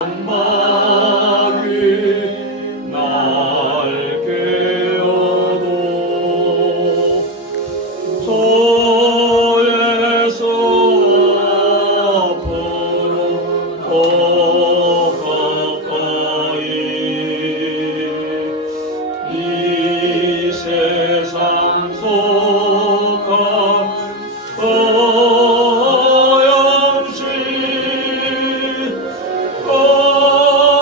음악이 날 깨어도 저에서 앞으로 더 가까이 이 세상 속한 허영시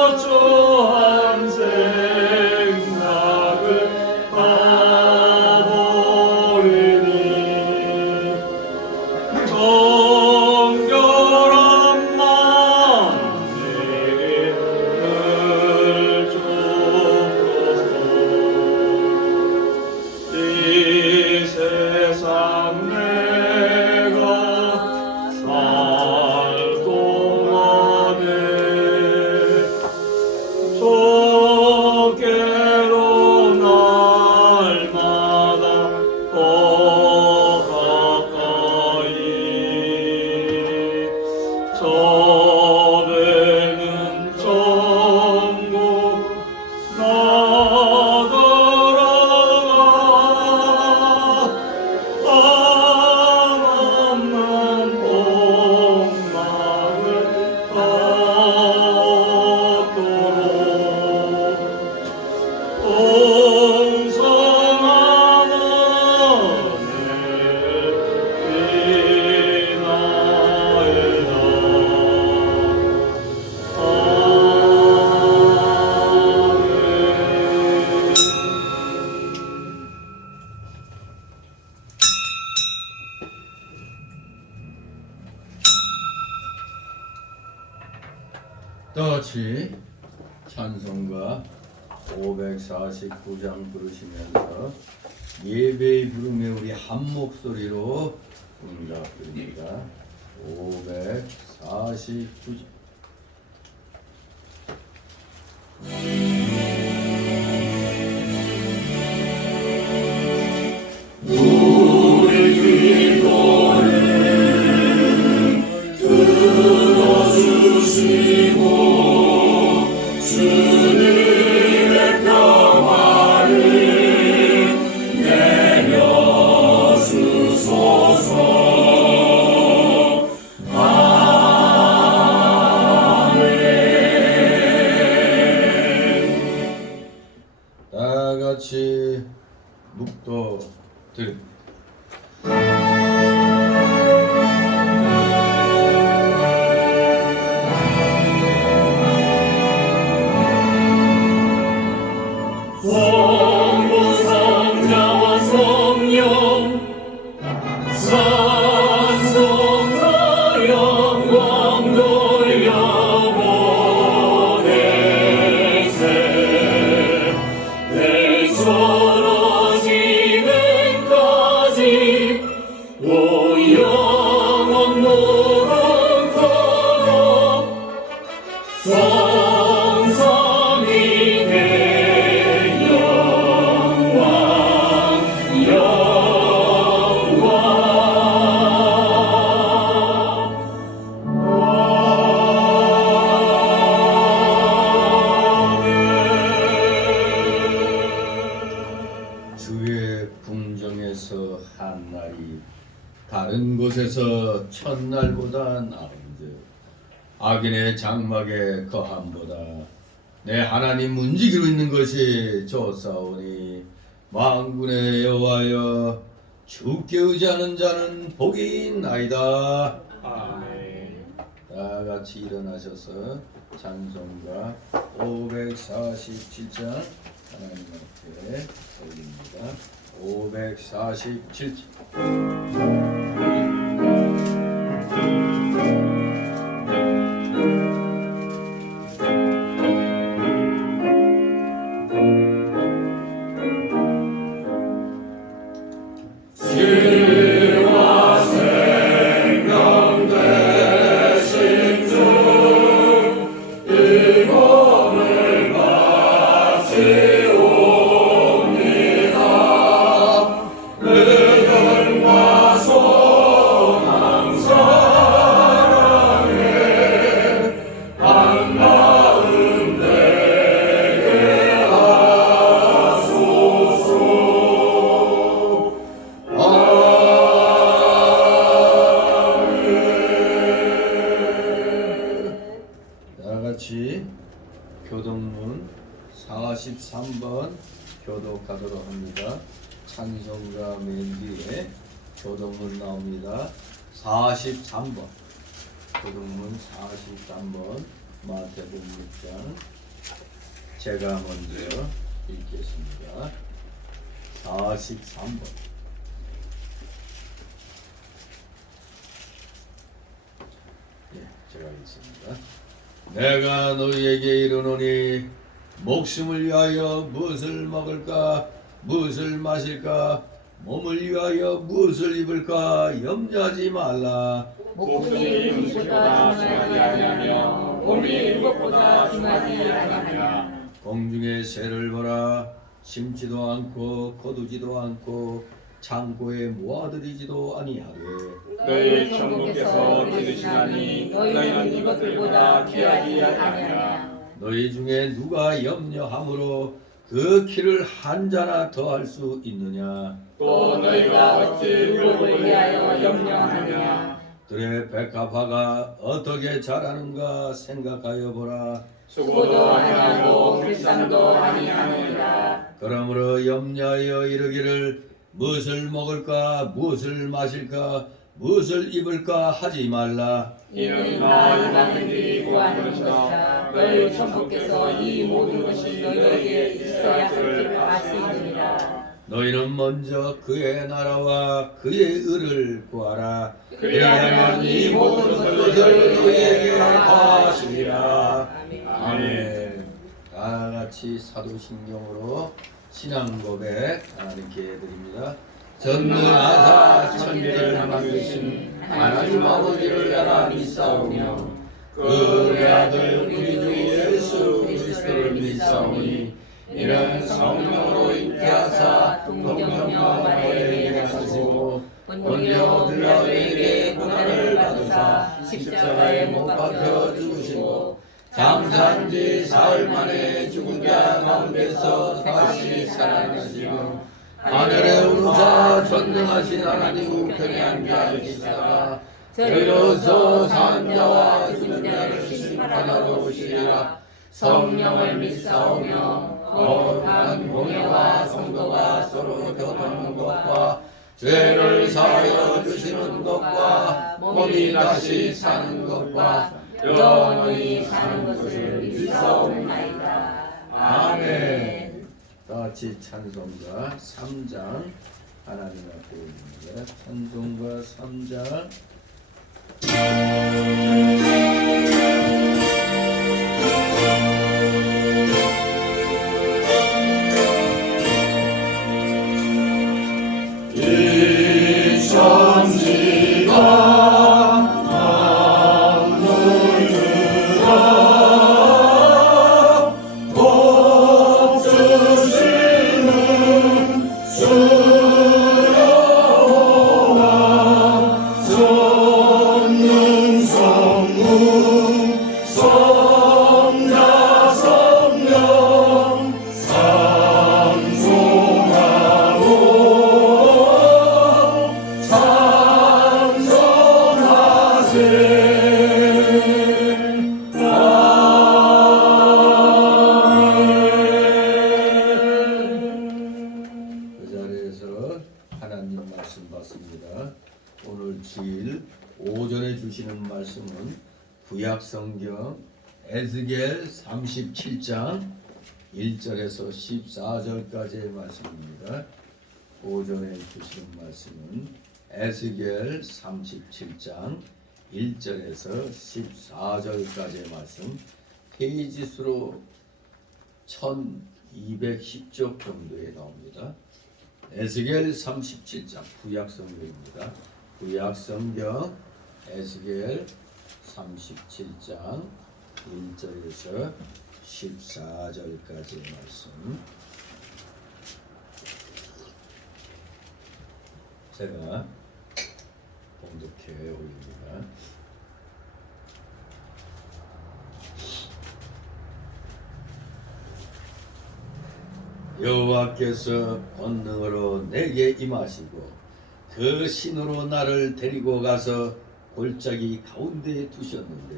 거저한 생각을 가버리니 정결한 마음 내게 늘 주소서. 이 세상 내가 살 동안에 저께로 날마다 더 가까이 저 배는 전부 나더라가 한없는 복락을 얻도록 풍성한 은혜를 비나이다. 다같이 찬송가 549장 부르시면서 예배의 부름에 우리 한 목소리로 응답드립니다. 549장. 다같이 묵도 드립니다. 성부성자와 성령 찬송과 영광 돌려보내세 내 떨어지는까지 오 영원 노릇하여 성삼이 내 영광 주의 궁정에서 한 날이 다른 곳에서 첫날보다 나은즉 악인의 장막의 거함보다 내 하나님 움직이고 있는 것이 좋사오니 만군의 여호와여 주께 의지하는 자는 복이 있나이다. 아멘. 다같이 일어나셔서 찬송가 547장 하나님 앞에 올립니다. 547장. 같이 교동문 43번 교독하도록 합니다. 찬송가 맨 뒤에 교동문 나옵니다. 43번 교동문 43번 마태복음 6장 제가 먼저 읽겠습니다. 43번 제가 읽습니다. 내가 너희에게 이르노니 목숨을 위하여 무엇을 먹을까 무엇을 마실까 몸을 위하여 무엇을 입을까 염려하지 말라. 목숨이 음식보다 중하지 아니하며 몸이 음식보다 중하지 아니하냐. 공중의 새를 보라. 심지도 않고 거두지도 않고 창고에 모아들이지도 아니하되 너희 천국께서 들으시나니 너희는 이것들보다 귀하지 아니하냐. 너희 중에 누가 염려함으로 그 키를 한 자나 더할 수 있느냐. 또 너희가 어찌 의복을 위하여 염려하느냐. 들의 백합화가 어떻게 자라는가 생각하여 보라. 수고도 아니하고 불쌍도 아니하느니라. 그러므로 염려하여 이르기를 무엇을 먹을까 무엇을 마실까 무엇을 입을까 하지 말라. 이는 다 이방인들이 구하는 것이다. 너희 천국께서 이 모든 것이 너희에게 있어야 할 줄 아시느니라. 너희는 먼저 그의 나라와 그의 의를 구하라. 그리하면 이 모든 것을 것을 너희에게 더하시리라. 더하시리라. 아멘. 아멘. 다 같이 사도신경으로 신앙 고백 하나님께 드립니다. 전능하사 천지를 만드신 하나님 아버지를 내가 믿사오며 그의 아들 우리 주 예수 그리스도를 믿사오니 이는 성령으로 잉태하사 동정녀 마리아에게 하시고 본디오 빌라도에게 고난을 받으사 십자가에 못 박혀 죽으시고 장사한지 사흘 만에 죽은 자 가운데서 다시 살아나시고 하늘에 오르사 전능하신 하나님 우편에 앉아계시다가 저리로서 산 자와 죽은 자를 심판하러 오시리라. 성령을 믿사오며 거룩한 공예와 성도가 서로 교통하는 것과 죄를 사하여 주시는 것과 몸이 다시 사는 것과 영원히 사는 것을 믿사옵나이다. 아멘. 다같이 찬송가 3장 하나님 앞에 있습니다. 찬송가 3장 이 천지가 하나님 말씀 받습니다. 오늘 주일 오전에 주시는 말씀은 구약성경 에스겔 37장 1절에서 14절까지의 말씀입니다. 오전에 주시는 말씀은 에스겔 37장 1절에서 14절까지의 말씀, 페이지 수로 1210쪽 정도에 나옵니다. 에스겔 37장 구약성경입니다. 구약성경 에스겔 37장 1절에서 14절까지의 말씀, 제가 봉독해 올립니다. 여호와께서 권능으로 내게 임하시고 그 신으로 나를 데리고 가서 골짜기 가운데에 두셨는데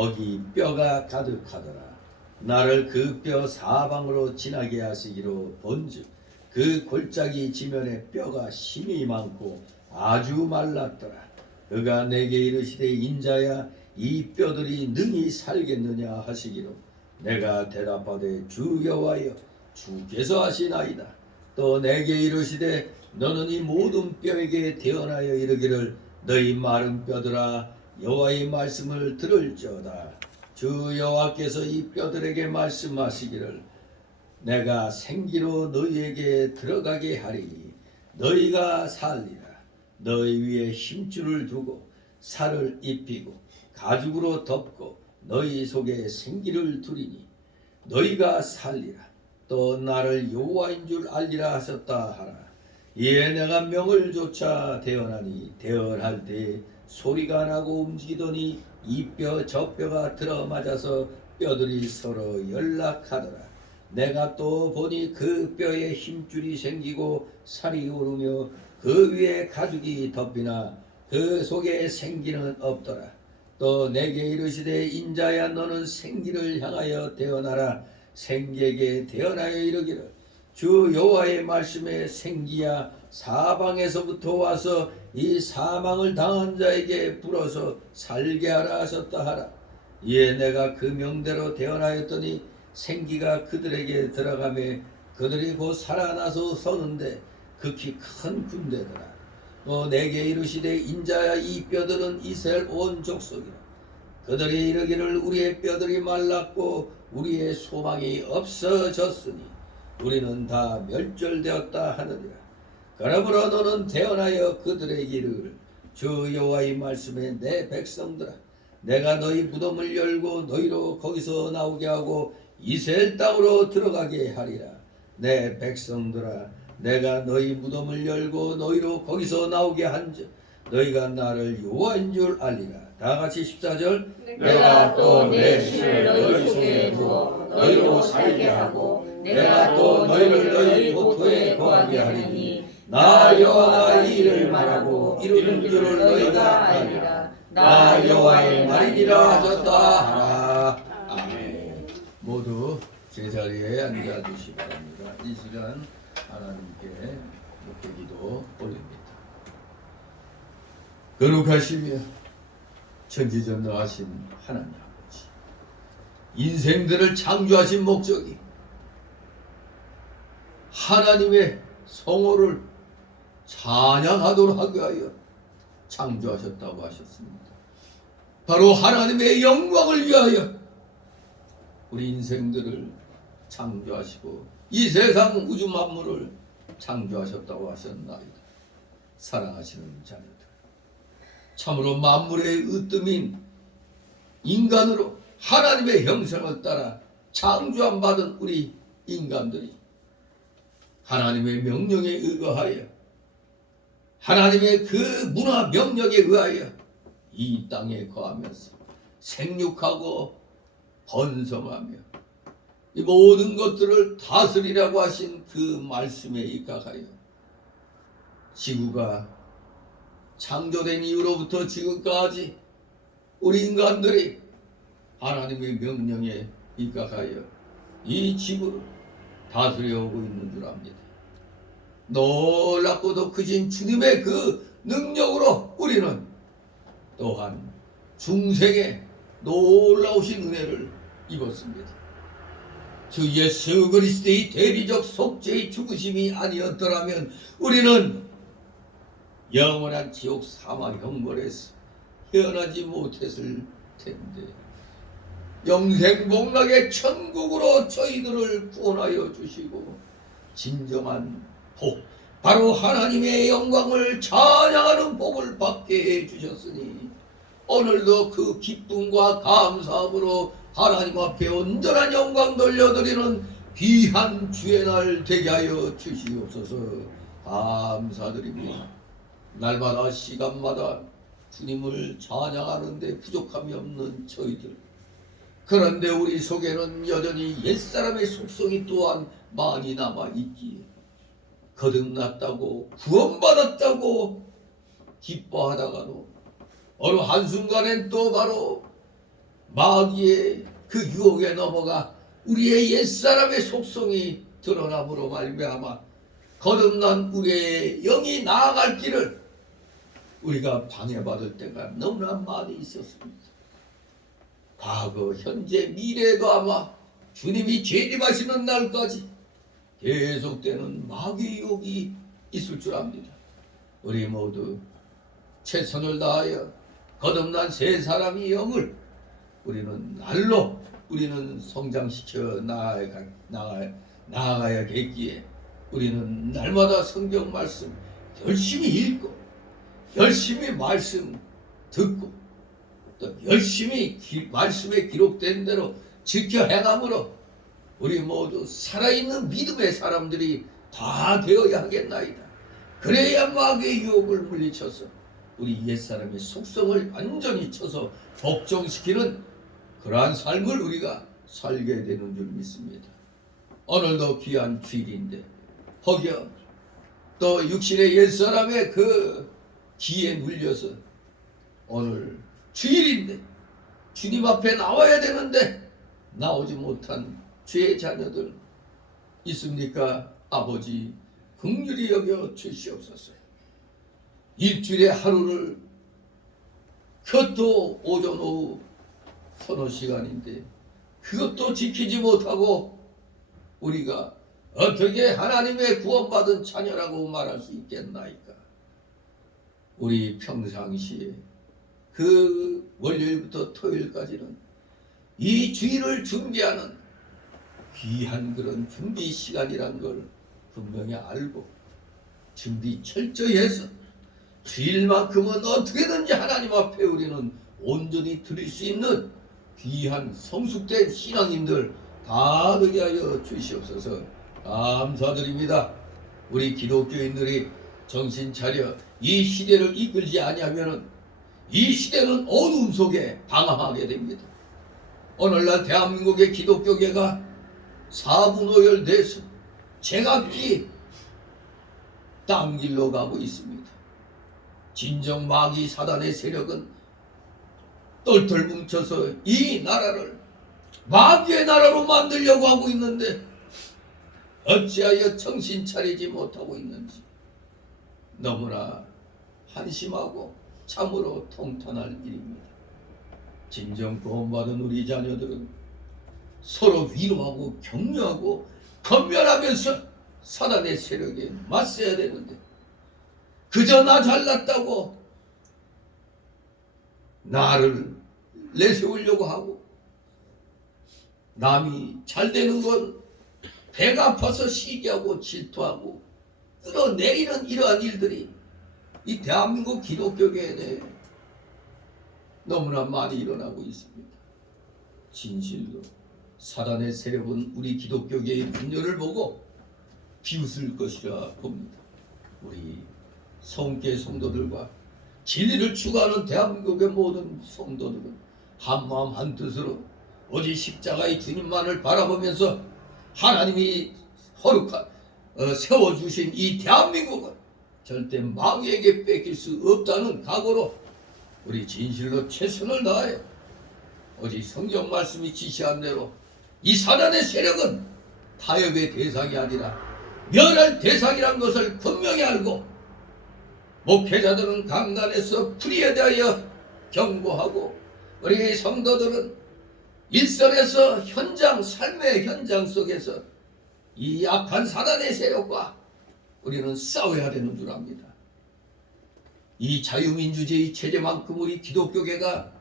거기 뼈가 가득하더라. 나를 그 뼈 사방으로 지나게 하시기로 본즉 그 골짜기 지면에 뼈가 심이 많고 아주 말랐더라. 그가 내게 이르시되 인자야 이 뼈들이 능히 살겠느냐 하시기로 내가 대답하되 주 여호와여 주께서 하시나이다. 또 내게 이르시되 너는 이 모든 뼈에게 대언하여 이르기를 너희 마른 뼈들아 여호와의 말씀을 들을지어다. 주 여호와께서 이 뼈들에게 말씀하시기를 내가 생기로 너희에게 들어가게 하리니 너희가 살리라. 너희 위에 힘줄을 두고 살을 입히고 가죽으로 덮고 너희 속에 생기를 두리니 너희가 살리라. 또 나를 여호와인 줄 알리라 하셨다 하라. 이에 내가 명을 조차 대언하니 대언할 때 소리가 나고 움직이더니 이 뼈 저 뼈가 들어맞아서 뼈들이 서로 연락하더라. 내가 또 보니 그 뼈에 힘줄이 생기고 살이 오르며 그 위에 가죽이 덮이나 그 속에 생기는 없더라. 또 내게 이르시되 인자야 너는 생기를 향하여 대언하라. 생기에게 대언하여 이르기를 주 여호와의 말씀에 생기야 사방에서부터 와서 이 사망을 당한 자에게 불어서 살게 하라 하셨다 하라. 이에 내가 그 명대로 대언하였더니 생기가 그들에게 들어가매 그들이 곧 살아나서 서는데 극히 큰 군대더라. 또 내게 이르시되 인자야 이 뼈들은 이스라엘 온 족속이라. 그들이 이르기를 우리의 뼈들이 말랐고 우리의 소망이 없어졌으니 우리는 다 멸절되었다 하느니라. 그러므로 너는 대언하여 그들에게 이르기를 주 여호와의 말씀에 내 백성들아 내가 너희 무덤을 열고 너희로 거기서 나오게 하고 이스라엘 땅으로 들어가게 하리라. 내 백성들아 내가 너희 무덤을 열고 너희로 거기서 나오게 한즉 너희가 나를 여호와인 줄 알리라. 다같이 14절 내가 또 내 신을 너희 속에 두어 너희로 살게 하고 내가 또 너희를 너희 고토에 거하게 하리니 나 여호와가 이 일을 말하고 이루는 줄을 너희가 알리라. 나 여호와의 말이니라 하셨다 하라. 아멘. 모두 제자리에 앉아주시기 바랍니다. 이 시간 하나님께 목회기도 올립니다. 거룩하시며 천지전능하신 하나님 아버지, 인생들을 창조하신 목적이 하나님의 성호를 찬양하도록 하게 하여 창조하셨다고 하셨습니다. 바로 하나님의 영광을 위하여 우리 인생들을 창조하시고 이 세상 우주 만물을 창조하셨다고 하셨나이다. 사랑하시는 자녀들, 참으로 만물의 으뜸인 인간으로 하나님의 형상을 따라 창조함 받은 우리 인간들이 하나님의 명령에 의거하여 하나님의 그 문화 명령에 의하여 이 땅에 거하면서 생육하고 번성하며 이 모든 것들을 다스리라고 하신 그 말씀에 입각하여 지구가 창조된 이후로부터 지금까지 우리 인간들이 하나님의 명령에 입각하여 이 지구를 다스려오고 있는 줄 압니다. 놀랍고도 크신 주님의 그 능력으로 우리는 또한 중생의 놀라우신 은혜를 입었습니다. 주 예수 그리스도의 대리적 속죄의 죽으심이 아니었더라면 우리는 영원한 지옥 사망 형벌에서 헤어나지 못했을 텐데 영생복락의 천국으로 저희들을 구원하여 주시고 진정한 복, 바로 하나님의 영광을 찬양하는 복을 받게 해주셨으니 오늘도 그 기쁨과 감사함으로 하나님 앞에 온전한 영광 돌려드리는 귀한 주의 날 되게 하여 주시옵소서. 감사드립니다. 날마다 시간마다 주님을 찬양하는데 부족함이 없는 저희들, 그런데 우리 속에는 여전히 옛사람의 속성이 또한 많이 남아있기에 거듭났다고 구원받았다고 기뻐하다가도 어느 한순간엔 또 바로 마귀의 그 유혹에 넘어가 우리의 옛사람의 속성이 드러남으로 말미암아 거듭난 우리의 영이 나아갈 길을 우리가 방해받을 때가 너무나 많이 있었습니다. 과거, 현재, 미래도 아마 주님이 재림하시는 날까지 계속되는 마귀의 유혹이 있을 줄 압니다. 우리 모두 최선을 다하여 거듭난 새 사람의 영을 우리는 날로 우리는 성장시켜 나아가야겠기에 우리는 날마다 성경 말씀 열심히 읽고 열심히 말씀 듣고 또 열심히 말씀에 기록된 대로 지켜 행함으로 우리 모두 살아있는 믿음의 사람들이 다 되어야 하겠나이다. 그래야 마귀의 유혹을 물리쳐서 우리 옛사람의 속성을 완전히 쳐서 복종시키는 그러한 삶을 우리가 살게 되는 줄 믿습니다. 오늘도 귀한 주일인데 혹여 또 육신의 옛사람의 그 기에 눌려서 오늘 주일인데 주님 앞에 나와야 되는데 나오지 못한 죄의 자녀들 있습니까? 아버지 긍휼히 여겨 주시옵소서. 일주일에 하루를 그것도 오전 오후 서너 시간인데 그것도 지키지 못하고 우리가 어떻게 하나님의 구원받은 자녀라고 말할 수 있겠나이까? 우리 평상시에 그 월요일부터 토요일까지는 이 주일을 준비하는 귀한 그런 준비 시간이란 걸 분명히 알고 준비 철저히 해서 주일만큼은 어떻게든지 하나님 앞에 우리는 온전히 드릴 수 있는 귀한 성숙된 신앙인들 다 되게 하여 주시옵소서. 감사드립니다. 우리 기독교인들이 정신 차려 이 시대를 이끌지 아니하면 이 시대는 어두움 속에 방황하게 됩니다. 오늘날 대한민국의 기독교계가 사분오열돼서 제각기 딴 길로 가고 있습니다. 진정 마귀 사단의 세력은 똘똘 뭉쳐서 이 나라를 마귀의 나라로 만들려고 하고 있는데 어찌하여 정신 차리지 못하고 있는지 너무나 한심하고 참으로 통탄할 일입니다. 진정 구원받은 우리 자녀들은 서로 위로하고 격려하고 건면하면서 사단의 세력에 맞서야 되는데 그저 나 잘났다고 나를 내세우려고 하고 남이 잘되는 건 배가 아파서 시기하고 질투하고 끌어내리는 이러한 일들이 이 대한민국 기독교계에 대해 너무나 많이 일어나고 있습니다. 진실로 사단의 세력은 우리 기독교계의 분열을 보고 비웃을 것이라 봅니다. 우리 성계 성도들과 진리를 추구하는 대한민국의 모든 성도들은 한마음 한뜻으로 오직 십자가의 주님만을 바라보면서 하나님이 세워주신 이 대한민국은 절대 마귀에게 뺏길 수 없다는 각오로 우리 진실로 최선을 다해 오직 성경 말씀이 지시한 대로 이 사단의 세력은 타협의 대상이 아니라 멸할 대상이란 것을 분명히 알고 목회자들은 강단에서 불의에 대하여 경고하고 우리 성도들은 일선에서 삶의 현장 속에서 이 악한 사단의 세력과 우리는 싸워야 되는 줄 압니다. 이 자유민주주의 체제만큼 우리 기독교계가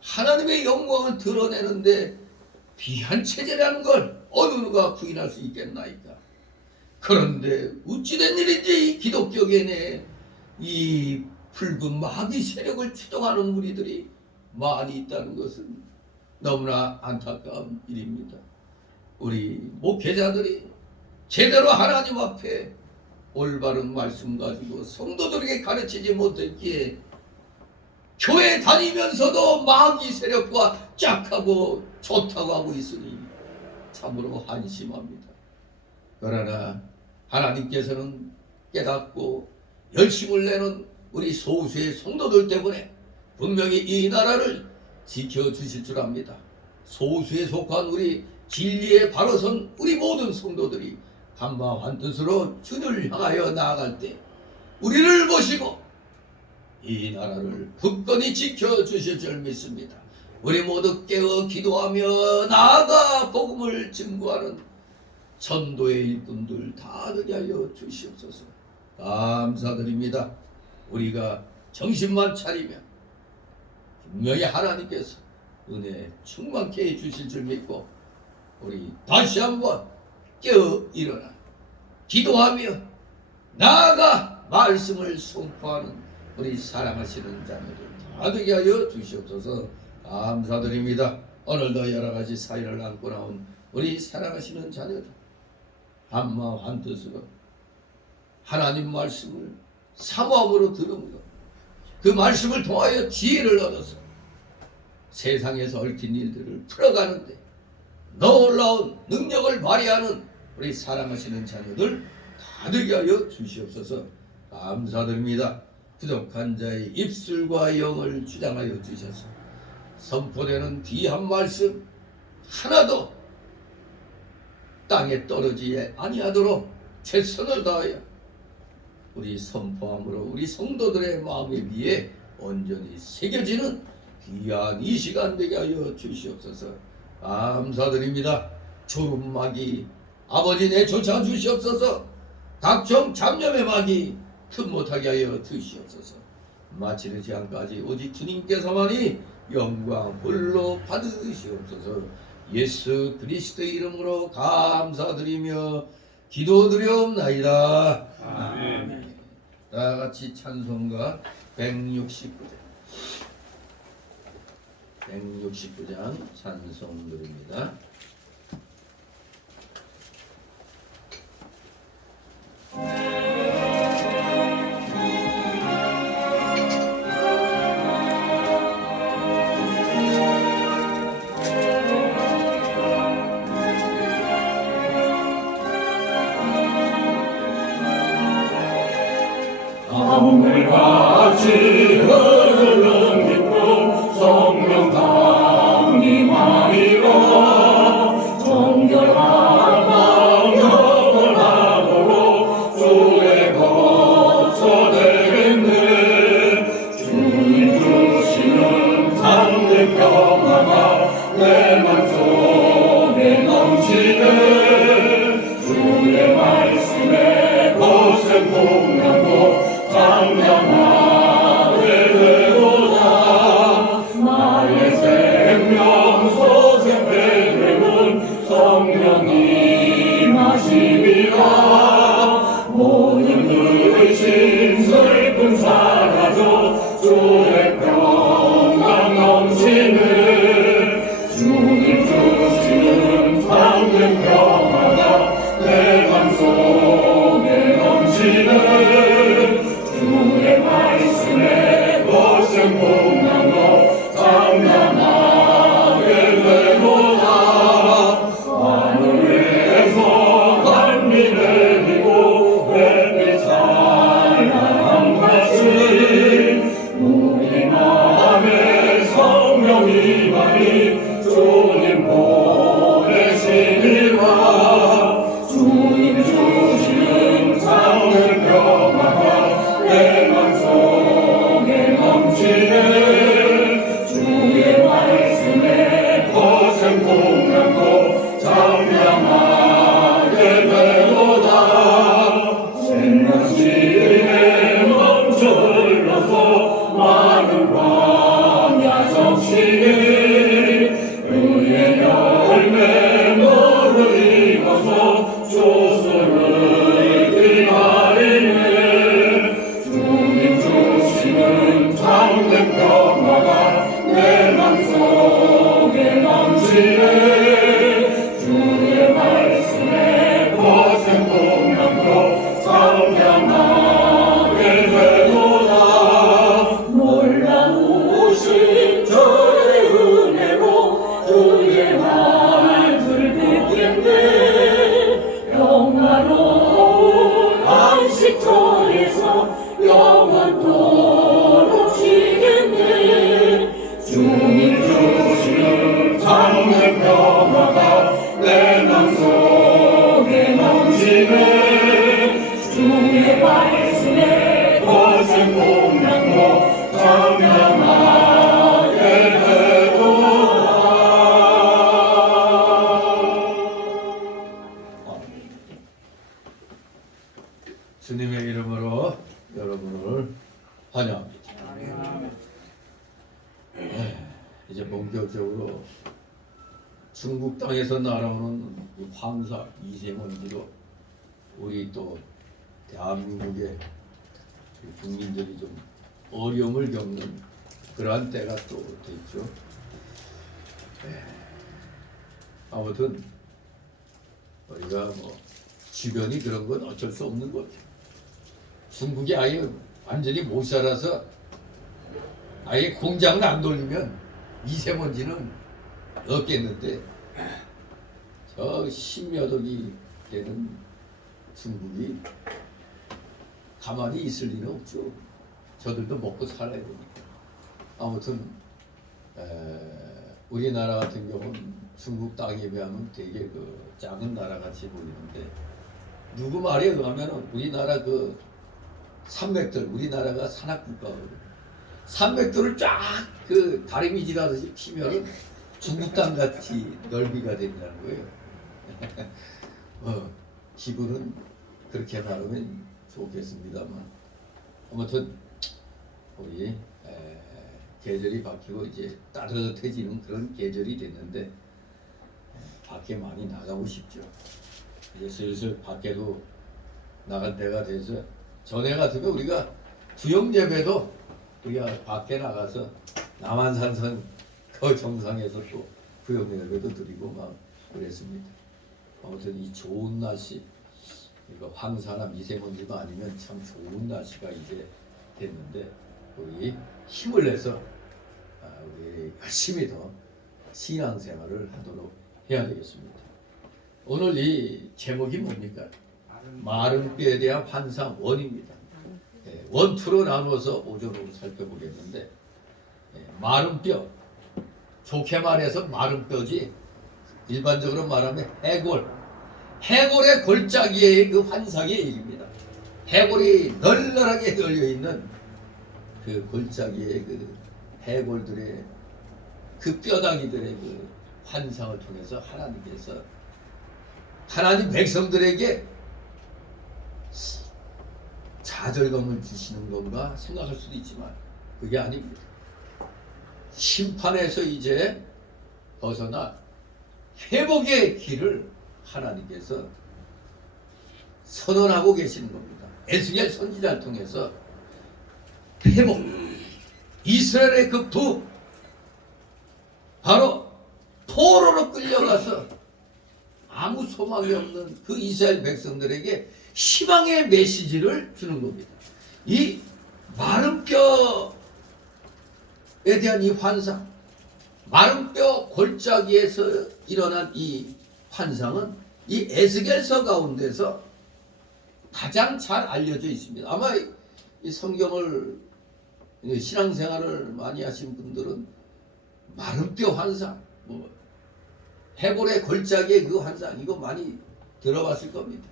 하나님의 영광을 드러내는데 비한 체제라는 걸 어느 누가 부인할 수 있겠나이까? 그런데 어찌된 일인지 이 기독교계 내에 이 붉은 마귀 세력을 추종하는 무리들이 많이 있다는 것은 너무나 안타까운 일입니다. 우리 목회자들이 제대로 하나님 앞에 올바른 말씀 가지고 성도들에게 가르치지 못했기에 교회 다니면서도 마귀 세력과 짝하고 좋다고 하고 있으니 참으로 한심합니다. 그러나 하나님께서는 깨닫고 열심을 내는 우리 소수의 성도들 때문에 분명히 이 나라를 지켜주실 줄 압니다. 소수에 속한 우리 진리에 바로 선 우리 모든 성도들이 한마음 한뜻으로 주를 향하여 나아갈 때 우리를 보시고 이 나라를 굳건히 지켜주실 줄 믿습니다. 우리 모두 깨어 기도하며 나아가 복음을 증거하는 전도의 일꾼들 다 되게 하여 주시옵소서. 감사드립니다. 우리가 정신만 차리면 분명히 하나님께서 은혜 충만케 해주실 줄 믿고 우리 다시 한번 깨어 일어나 기도하며 나아가 말씀을 선포하는 우리 사랑하시는 자녀들 다 되게 하여 주시옵소서. 감사드립니다. 오늘도 여러가지 사연을 안고 나온 우리 사랑하시는 자녀들 한마음 한뜻으로 하나님 말씀을 사모함으로 들음으로 그 말씀을 통하여 지혜를 얻어서 세상에서 얽힌 일들을 풀어가는데 놀라운 능력을 발휘하는 우리 사랑하시는 자녀들 다 되게 하여 주시옵소서. 감사드립니다. 부족한 자의 입술과 영을 주장하여 주셔서 선포되는 귀한 말씀 하나도 땅에 떨어지지 아니하도록 최선을 다하여 우리 선포함으로 우리 성도들의 마음에 위에 온전히 새겨지는 귀한 이 시간 되게 하여 주시옵소서. 감사드립니다. 주름막이 아버지 내쫓아 주시옵소서. 각종 잡념의 막이 틈 못하게 하여 주시옵소서. 마치는 시간까지 오직 주님께서만이 영광 홀로 받으시옵소서. 예수 그리스도의 이름으로 감사드리며 기도드리옵나이다. 아멘. 다 같이 찬송가 169장 찬송 드립니다. 강물같이 흐르는 기쁨 성령 강림하리라. 정결한 마음을 하도록 주의 거처 되겠네. 주님 주시는 참된 평화가 내 맘속에 넘치네. 주의 말씀에 거센 공명도 장담하게 땅에서 날아오는 이 황사 미세먼지로 우리 또 대한민국의 국민들이 좀 어려움을 겪는 그러한 때가 또 됐죠. 아무튼 우리가 뭐 주변이 그런 건 어쩔 수 없는 거죠. 중국이 아예 완전히 못 살아서 아예 공장을 안 돌리면 미세먼지는 없겠는데 저 10몇 억이 되는 중국이 가만히 있을 리는 없죠. 저들도 먹고 살아야 되니까. 아무튼 우리나라 같은 경우는 중국 땅에 비하면 되게 그 작은 나라 같이 보이는데 누구 말에 의하면 우리나라 그 산맥들, 우리나라가 산악국가거든요. 산맥들을 쫙 그 다리미질하듯이 피면은 중국 땅 같이 넓이가 된다는 거예요. 기분은 그렇게 말하면 좋겠습니다만 아무튼 우리 계절이 바뀌고 이제 따뜻해지는 그런 계절이 됐는데 밖에 많이 나가고 싶죠. 이제 슬슬 밖에도 나갈 때가 돼서 전에 같으면 우리가 주영 예배도 우리가 밖에 나가서 남한산성 그 정상에서 또 구영 예배도 드리고 막 그랬습니다. 아무튼 이 좋은 날씨, 이거 황사나 미세먼지가 아니면 참 좋은 날씨가 이제 됐는데 우리 힘을 내서 우리 열심히 더 신앙생활을 하도록 해야 되겠습니다. 오늘 이 제목이 뭡니까? 마른 뼈에 대한 환상 원입니다. 원투로 나누어서 오전으로 살펴보겠는데 마른 뼈, 좋게 말해서 마른 뼈지 일반적으로 말하면 해골의 골짜기의 그 환상의 얘기입니다. 해골이 널널하게 널려있는 그 골짜기의 그 해골들의 그 뼈다귀들의 그 환상을 통해서 하나님께서 하나님 백성들에게 좌절감을 주시는 건가 생각할 수도 있지만 그게 아닙니다. 심판에서 이제 벗어나 회복의 길을 하나님께서 선언하고 계시는 겁니다. 에스겔 선지자를 통해서 회복, 이스라엘의 그 부, 바로 포로로 끌려가서 아무 소망이 없는 그 이스라엘 백성들에게 희망의 메시지를 주는 겁니다. 이 마른 뼈에 대한 이 환상, 마른 뼈 골짜기에서 일어난 이 환상은 이 에스겔서 가운데서 가장 잘 알려져 있습니다. 아마 이 성경을 신앙생활을 많이 하신 분들은 마른 뼈 환상, 해골의 골짜기의 그 환상 이거 많이 들어봤을 겁니다.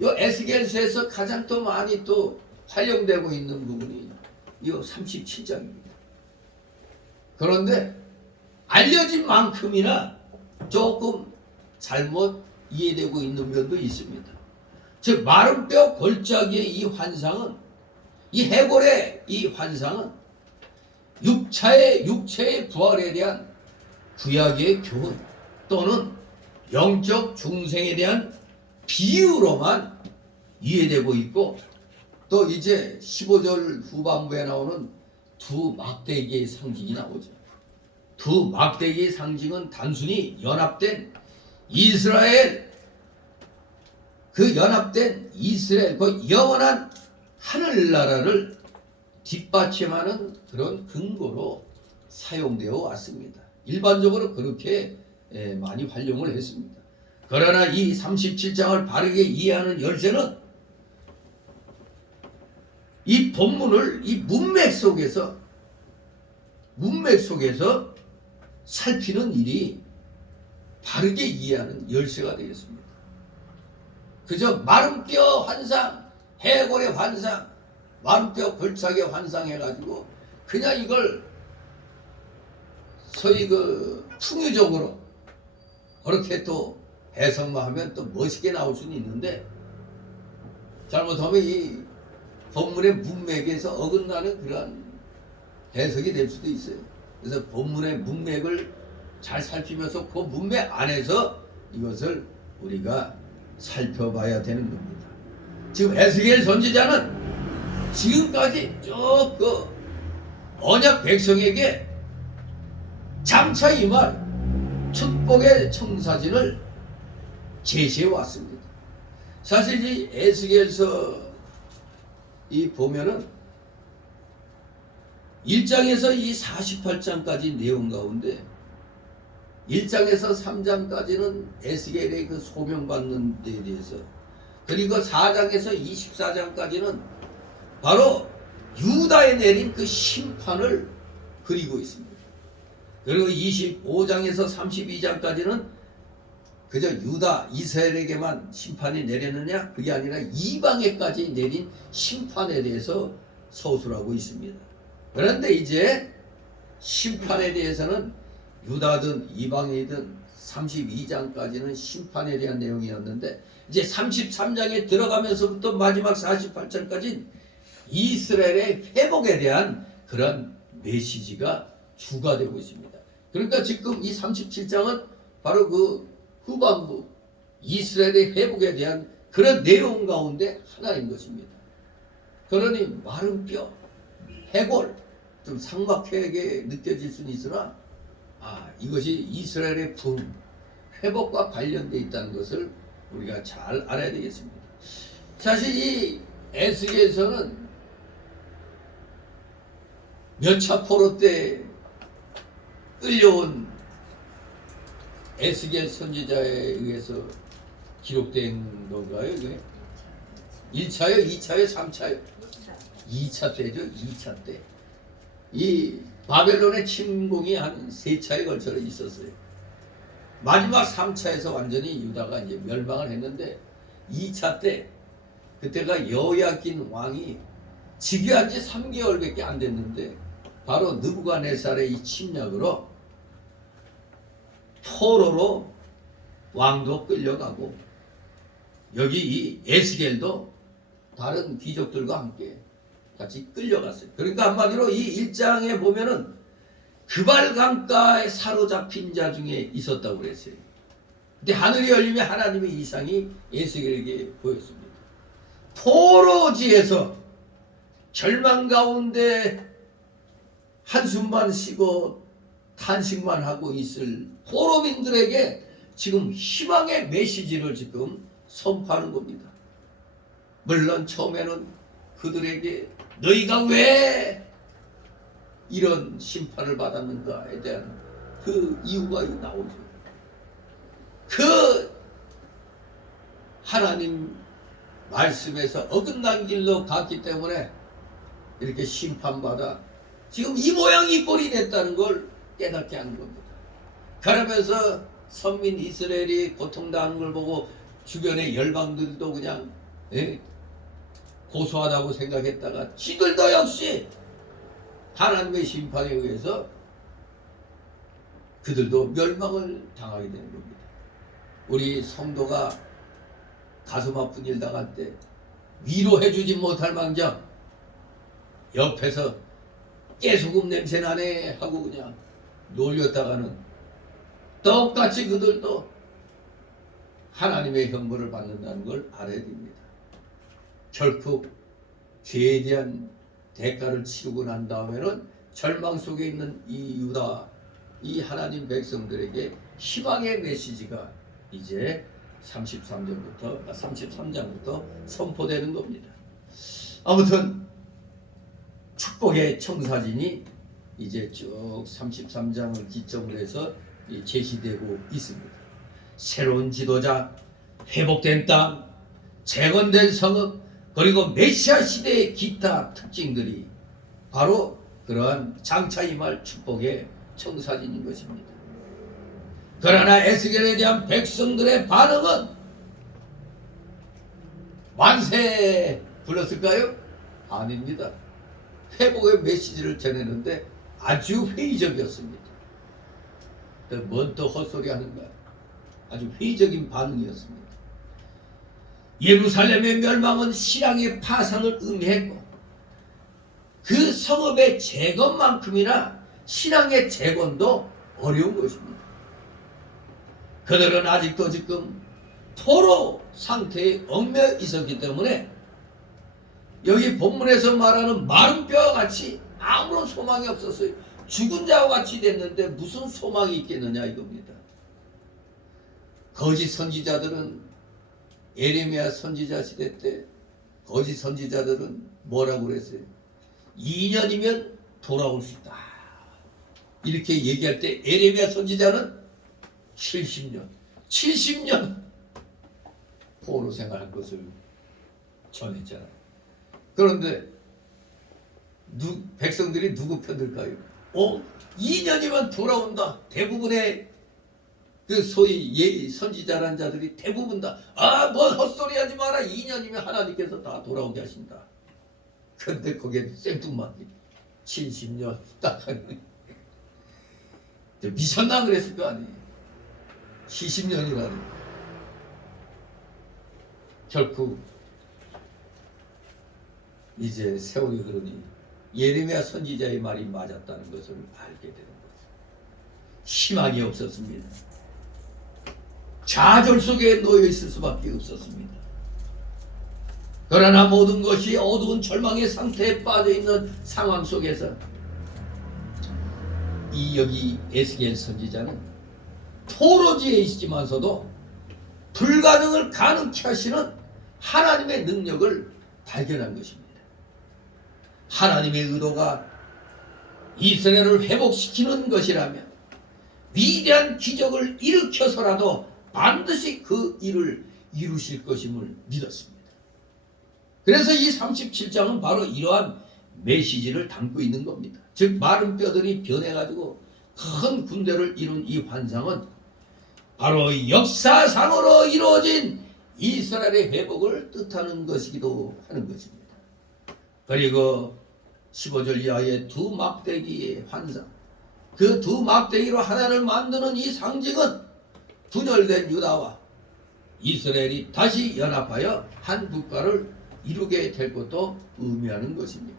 이 에스겔서에서 가장 또 많이 또 활용되고 있는 부분이 이 37장입니다. 그런데 알려진 만큼이나 조금 잘못 이해되고 있는 면도 있습니다. 즉 마른 뼈 골짜기의 이 환상은, 이 해골의 이 환상은 육체의 부활에 대한 구약의 교훈 또는 영적 중생에 대한 비유로만 이해되고 있고, 또 이제 15절 후반부에 나오는 두 막대기의 상징이 나오죠. 두 막대기의 상징은 단순히 연합된 이스라엘, 그 연합된 이스라엘, 그 영원한 하늘나라를 뒷받침하는 그런 근거로 사용되어 왔습니다. 일반적으로 그렇게 많이 활용을 했습니다. 그러나 이 37장을 바르게 이해하는 열쇠는 이 본문을 이 문맥 속에서 살피는 일이 바르게 이해하는 열쇠가 되겠습니다. 그저 마른 뼈 환상, 해골의 환상, 마른 뼈 골짜기의 환상 해가지고 그냥 이걸 소위 그 풍유적으로 그렇게 또 해석만 하면 또 멋있게 나올 수는 있는데, 잘못하면 이 본문의 문맥에서 어긋나는 그러한 해석이 될 수도 있어요. 그래서 본문의 문맥을 잘 살피면서 그 문맥 안에서 이것을 우리가 살펴봐야 되는 겁니다. 지금 에스겔 선지자는 지금까지 쭉 그 언약 백성에게 장차 임할 축복의 청사진을 제시해 왔습니다. 사실 이 에스겔서 이 보면은 1장에서 이 48장까지 내용 가운데 1장에서 3장까지는 에스겔의 그 소명받는 데에 대해서, 그리고 4장에서 24장까지는 바로 유다에 내린 그 심판을 그리고 있습니다. 그리고 25장에서 32장까지는 그저 유다 이스라엘에게만 심판이 내렸느냐, 그게 아니라 이방에까지 내린 심판에 대해서 서술하고 있습니다. 그런데 이제 심판에 대해서는 유다든 이방이든 32장까지는 심판에 대한 내용이었는데, 이제 33장에 들어가면서부터 마지막 48장까지 이스라엘의 회복에 대한 그런 메시지가 추가되고 있습니다. 그러니까 지금 이 37장은 바로 그 후반부 이스라엘의 회복에 대한 그런 내용 가운데 하나인 것입니다. 그러니 마른 뼈, 해골, 좀 삭막하게 느껴질 수는 있으나 이것이 이스라엘의 붐, 회복과 관련되어 있다는 것을 우리가 잘 알아야 되겠습니다. 사실 이 에스겔서는 몇 차 포로 때 끌려온 에스겔 선지자에 의해서 기록된 건가요? 이게 1차요? 2차요? 3차요? 2차 때죠. 2차 때. 이 바벨론의 침공이 한 3차에 걸쳐 있었어요. 마지막 3차에서 완전히 유다가 이제 멸망을 했는데, 2차 때 그때가 여호야긴 왕이 즉위한 지 3개월밖에 안 됐는데 바로 느부갓네살의 이 침략으로 포로로 왕도 끌려가고, 여기 이 에스겔도 다른 귀족들과 함께 같이 끌려갔어요. 그러니까 한마디로 이 1장에 보면은 그발 강가에 사로잡힌 자 중에 있었다고 그랬어요. 근데 하늘이 열리며 하나님의 이상이 에스겔에게 보였습니다. 포로지에서 절망 가운데 한숨만 쉬고 탄식만 하고 있을 포로민들에게 지금 희망의 메시지를 지금 선포하는 겁니다. 물론 처음에는 그들에게 너희가 왜 이런 심판을 받았는가에 대한 그 이유가 나오죠. 그 하나님 말씀에서 어긋난 길로 갔기 때문에 이렇게 심판받아 지금 이 모양 이 꼴이 됐다는 걸 깨닫게 하는 겁니다. 그러면서 선민 이스라엘이 고통당하는 걸 보고 주변의 열방들도 그냥 고소하다고 생각했다가 지들도 역시 하나님의 심판에 의해서 그들도 멸망을 당하게 되는 겁니다. 우리 성도가 가슴 아픈 일 당할 때 위로해주지 못할 망정 옆에서 깨소금 냄새 나네 하고 그냥 놀렸다가는 똑같이 그들도 하나님의 형벌을 받는다는 걸 알아야 됩니다. 결국 죄에 대한 대가를 치르고 난 다음에는 절망 속에 있는 이 유다, 이 하나님 백성들에게 희망의 메시지가 이제 33장부터 선포되는 겁니다. 아무튼 축복의 청사진이 이제 쭉 33장을 기점으로 해서 제시되고 있습니다. 새로운 지도자, 회복된 땅, 재건된 성읍, 그리고 메시아 시대의 기타 특징들이 바로 그러한 장차 임할 축복의 청사진인 것입니다. 그러나 에스겔에 대한 백성들의 반응은 만세 불렀을까요? 아닙니다. 회복의 메시지를 전했는데 아주 회의적이었습니다. 뭔 또 헛소리 하는가? 아주 회의적인 반응이었습니다. 예루살렘의 멸망은 신앙의 파상을 의미했고 그 성읍의 재건만큼이나 신앙의 재건도 어려운 것입니다. 그들은 아직도 지금 포로 상태에 얽매여 있었기 때문에 여기 본문에서 말하는 마른 뼈와 같이 아무런 소망이 없었어요. 죽은 자와 같이 됐는데 무슨 소망이 있겠느냐 이겁니다. 거짓 선지자들은 예레미야 선지자 시대 때 거짓 선지자들은 뭐라고 그랬어요? 2년이면 돌아올 수 있다. 이렇게 얘기할 때 예레미야 선지자는 70년 포로 생활할 것을 전했잖아요. 그런데 백성들이 누구 편들까요? 2년이면 돌아온다. 대부분의 그 소위 선지자란 자들이 대부분 다 뭔 헛소리 하지 마라. 2년이면 하나님께서 다 돌아오게 하신다. 근데 거기에 생뚱맞게 70년 딱 하니 미쳤나 그랬을 거 아니에요. 70년이라니. 결국 이제 세월이 흐르니 예레미야 선지자의 말이 맞았다는 것을 알게 되는 거죠. 희망이 없었습니다. 좌절 속에 놓여 있을 수밖에 없었습니다. 그러나 모든 것이 어두운 절망의 상태에 빠져 있는 상황 속에서 여기 에스겔 선지자는 포로지에 있지만서도 불가능을 가능케 하시는 하나님의 능력을 발견한 것입니다. 하나님의 의도가 이스라엘을 회복시키는 것이라면 위대한 기적을 일으켜서라도 반드시 그 일을 이루실 것임을 믿었습니다. 그래서 이 37장은 바로 이러한 메시지를 담고 있는 겁니다. 즉 마른 뼈들이 변해가지고 큰 군대를 이룬 이 환상은 바로 역사상으로 이루어진 이스라엘의 회복을 뜻하는 것이기도 하는 것입니다. 그리고 15절 이하의 두 막대기의 환상, 그 두 막대기로 하나를 만드는 이 상징은 분열된 유다와 이스라엘이 다시 연합하여 한 국가를 이루게 될 것도 의미하는 것입니다.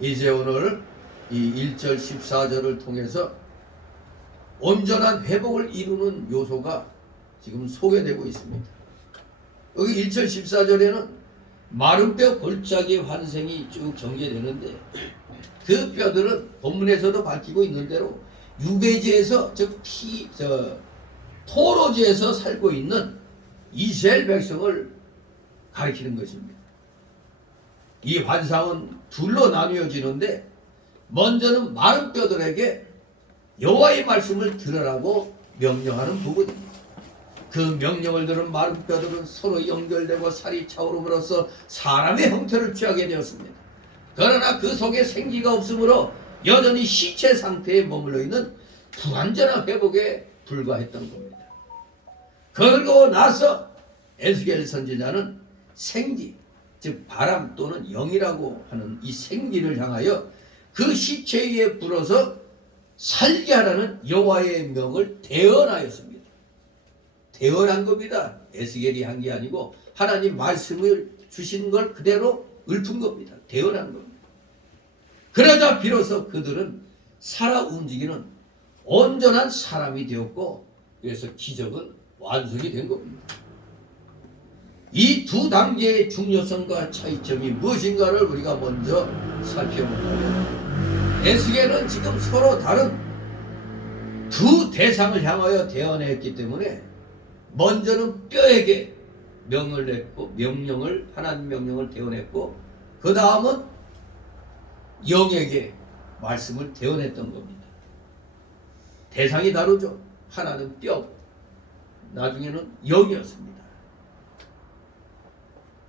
이제 오늘 이 1절 14절을 통해서 온전한 회복을 이루는 요소가 지금 소개되고 있습니다. 여기 1절 14절에는 마른 뼈 골짜기 환생이 쭉 전개되는데 그 뼈들은 본문에서도 밝히고 있는 대로 유배지에서 즉 토로지에서 살고 있는 이스라엘 백성을 가리키는 것입니다. 이 환상은 둘로 나뉘어지는데 먼저는 마른 뼈들에게 여호와의 말씀을 들으라고 명령하는 부분입니다. 그 명령을 들은 마른 뼈들은 서로 연결되고 살이 차오름으로써 사람의 형태를 취하게 되었습니다. 그러나 그 속에 생기가 없으므로 여전히 시체 상태에 머물러 있는 불완전한 회복에 불과했던 겁니다. 그러고 나서 에스겔 선지자는 생기, 즉 바람 또는 영이라고 하는 이 생기를 향하여 그 시체 위에 불어서 살게 하라는 여호와의 명을 대언하였습니다. 대언한 겁니다. 에스겔이 한 게 아니고 하나님 말씀을 주신 걸 그대로 읊은 겁니다. 대언한 겁니다. 그러자 비로소 그들은 살아 움직이는 온전한 사람이 되었고 그래서 기적은 완성이 된 겁니다. 이 두 단계의 중요성과 차이점이 무엇인가를 우리가 먼저 살펴보면 에스겔은 지금 서로 다른 두 대상을 향하여 대언했기 때문에 먼저는 뼈에게 하나님 명령을 대언했고 그 다음은 영에게 말씀을 대언했던 겁니다. 대상이 다르죠. 하나는 뼈, 나중에는 영이었습니다.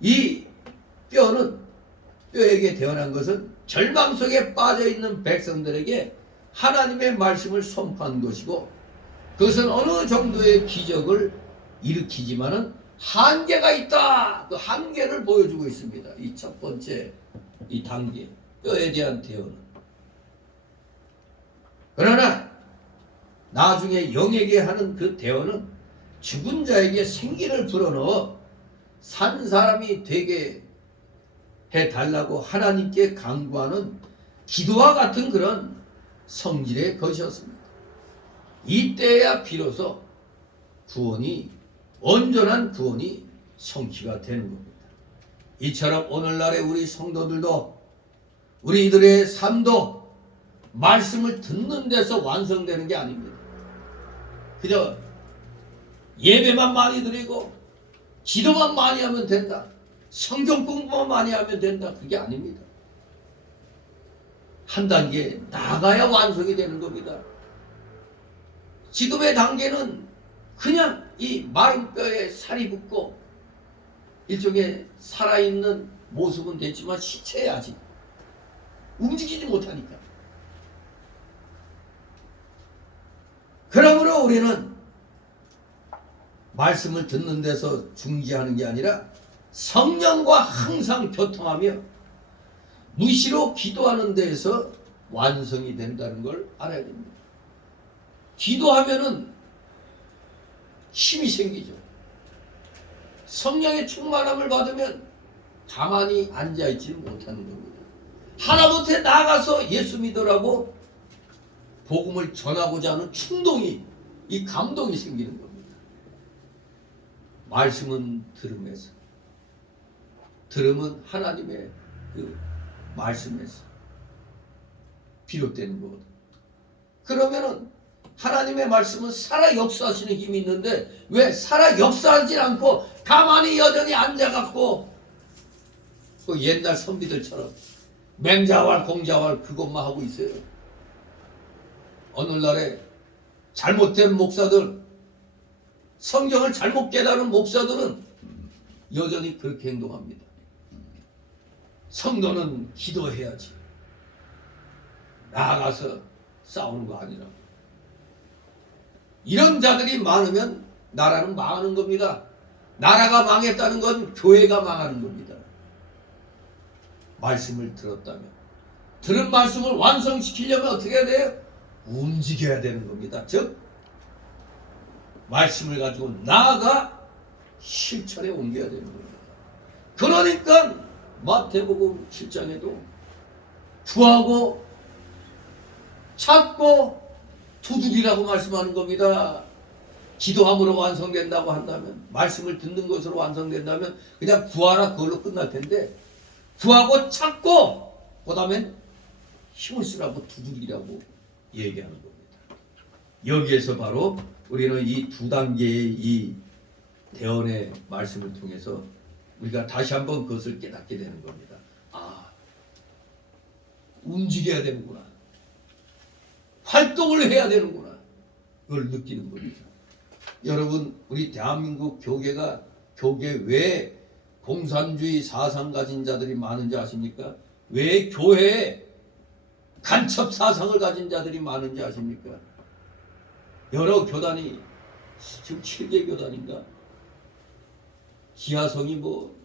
이 뼈에게 대언한 것은 절망 속에 빠져있는 백성들에게 하나님의 말씀을 선포한 것이고 그것은 어느 정도의 기적을 일으키지만은 한계가 있다. 그 한계를 보여주고 있습니다. 이 첫 번째 이 단계 뼈에 대한 대언은. 그러나 나중에 영에게 하는 그 대언은 죽은 자에게 생기를 불어넣어 산 사람이 되게 해달라고 하나님께 간구하는 기도와 같은 그런 성질의 것이었습니다. 이때야 비로소 구원이 온전한 구원이 성취가 되는 겁니다. 이처럼 오늘날의 우리 성도들도 우리들의 삶도 말씀을 듣는 데서 완성되는 게 아닙니다. 그저 예배만 많이 드리고 기도만 많이 하면 된다. 성경 공부만 많이 하면 된다. 그게 아닙니다. 한 단계 나가야 완성이 되는 겁니다. 지금의 단계는 그냥 이 마른 뼈에 살이 붙고 일종의 살아있는 모습은 됐지만 시체야 아직 움직이지 못하니까. 그러므로 우리는 말씀을 듣는 데서 중지하는 게 아니라 성령과 항상 교통하며 무시로 기도하는 데에서 완성이 된다는 걸 알아야 됩니다. 기도하면은 힘이 생기죠. 성령의 충만함을 받으면 가만히 앉아있지는 못하는 겁니다. 하나님께 나가서 예수 믿으라고 복음을 전하고자 하는 충동이, 이 감동이 생기는 겁니다. 말씀은 들음에서, 들음은 하나님의 그 말씀에서 비롯되는 거거든. 그러면은 하나님의 말씀은 살아 역사하시는 힘이 있는데 왜 살아 역사하지 않고 가만히 여전히 앉아갖고 그 옛날 선비들처럼 맹자왈 공자왈 그것만 하고 있어요. 오늘날에 잘못된 목사들, 성경을 잘못 깨달은 목사들은 여전히 그렇게 행동합니다. 성도는 기도해야지. 나아가서 싸우는 거 아니라고. 이런 자들이 많으면 나라는 망하는 겁니다. 나라가 망했다는 건 교회가 망하는 겁니다. 말씀을 들었다면, 들은 말씀을 완성시키려면 어떻게 해야 돼요? 움직여야 되는 겁니다. 즉 말씀을 가지고 나아가 실천에 옮겨야 되는 겁니다. 그러니까 마태복음 7장에도 구하고 찾고 두드리라고 말씀하는 겁니다. 기도함으로 완성된다고 한다면, 말씀을 듣는 것으로 완성된다면 그냥 구하라 그걸로 끝날 텐데, 구하고 찾고 그 다음엔 힘을 쓰라고 두드리라고 얘기하는 겁니다. 여기에서 바로 우리는 이 두 단계의 이 대언의 말씀을 통해서 우리가 다시 한번 그것을 깨닫게 되는 겁니다. 아, 움직여야 되는구나. 활동을 해야 되는구나. 그걸 느끼는 겁니다. 여러분, 우리 대한민국 교계가 교계 왜 공산주의 사상 가진 자들이 많은지 아십니까? 왜 교회에 간첩 사상을 가진 자들이 많은지 아십니까? 여러 교단이 지금 7개 교단인가? 기하성이 뭐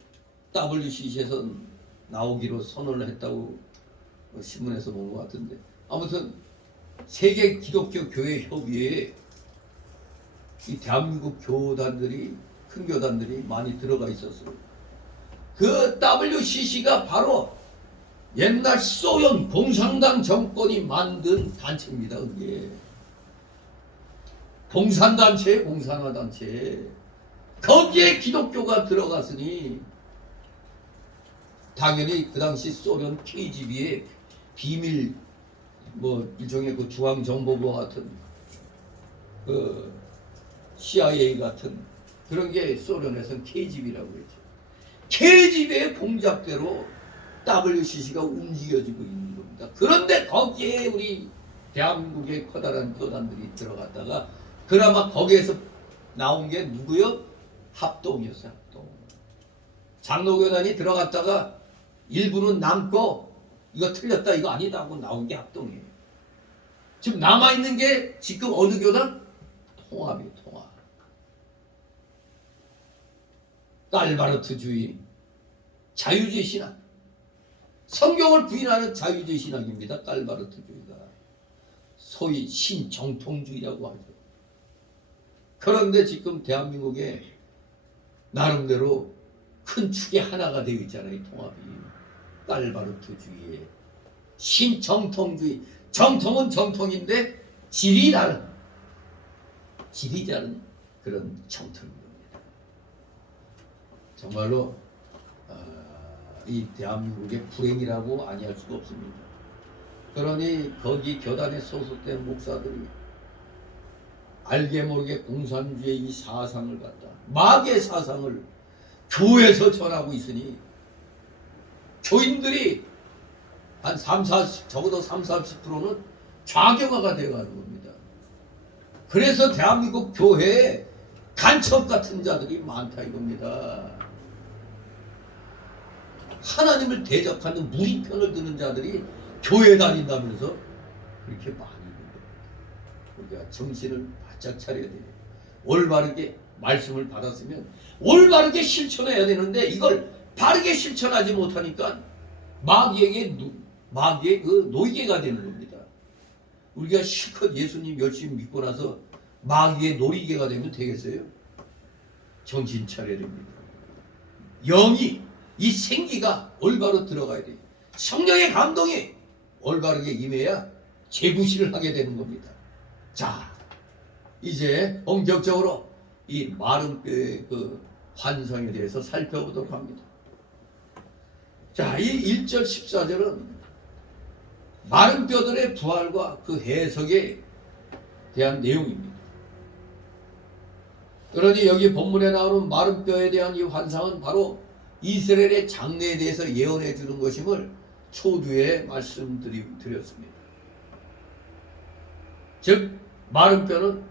WCC에서 나오기로 선언을 했다고 신문에서 본 것 같은데, 아무튼 세계 기독교 교회 협의회에 이 대한민국 교단들이, 큰 교단들이 많이 들어가 있었어요. 그 WCC가 바로 옛날 소련 공산당 정권이 만든 단체입니다. 그게 공산단체, 공산화단체. 거기에 기독교가 들어갔으니 당연히 그 당시 소련 KGB의 비밀 뭐 일종의 그 중앙정보부 같은 그 CIA 같은 그런 게 소련에서는 KGB라고 했죠. KGB의 공작대로 WCC가 움직여지고 있는 겁니다. 그런데 거기에 우리 대한민국의 커다란 교단들이 들어갔다가 그나마 거기에서 나온 게 누구요? 합동이었어요. 합동. 장로교단이 들어갔다가 일부는 남고 이거 틀렸다 이거 아니다 하고 나온 게 합동이에요. 지금 남아있는 게 지금 어느 교단? 통합이에요. 통합. 깔바르트주의, 자유주의 신학. 성경을 부인하는 자유주의 신학입니다. 깔바르트주의가. 소위 신정통주의라고 하죠. 그런데 지금 대한민국에 나름대로 큰 축의 하나가 되어 있잖아요. 통합이. 깔바르트주의에 신정통주의. 정통은 정통인데 질이 다른. 질이 다른. 그런 청토인 겁니다. 정말로 이 대한민국의 불행이라고 아니할 수가 없습니다. 그러니 거기 교단에 소속된 목사들이 알게 모르게 공산주의 이 사상을 갖다 마귀의 사상을 교회에서 전하고 있으니 교인들이 한 30, 적어도 30-40%는 좌경화가 되어가는 겁니다. 그래서 대한민국 교회에 간첩 같은 자들이 많다 이겁니다. 하나님을 대적하는 무리 편을 드는 자들이 교회 다닌다면서 그렇게 많이 있는 겁니다. 우리가 정신을 바짝 차려야 돼요. 올바르게 말씀을 받았으면 올바르게 실천해야 되는데 이걸 바르게 실천하지 못하니까 마귀의 그 노이개가 되는 겁니다. 우리가 실컷 예수님 열심히 믿고 나서 마귀의 놀이개가 되면 되겠어요? 정신 차려야 됩니다. 영이 이 생기가 올바로 들어가야 돼요. 성령의 감동이 올바르게 임해야 재구실을 하게 되는 겁니다. 자, 이제 본격적으로 이 마른 뼈의 그 환상에 대해서 살펴보도록 합니다. 자, 이 1절 14절은 마른 뼈들의 부활과 그 해석에 대한 내용입니다. 그러니 여기 본문에 나오는 마른 뼈에 대한 이 환상은 바로 이스라엘의 장래에 대해서 예언해 주는 것임을 초두에 말씀드렸습니다. 즉 마른 뼈는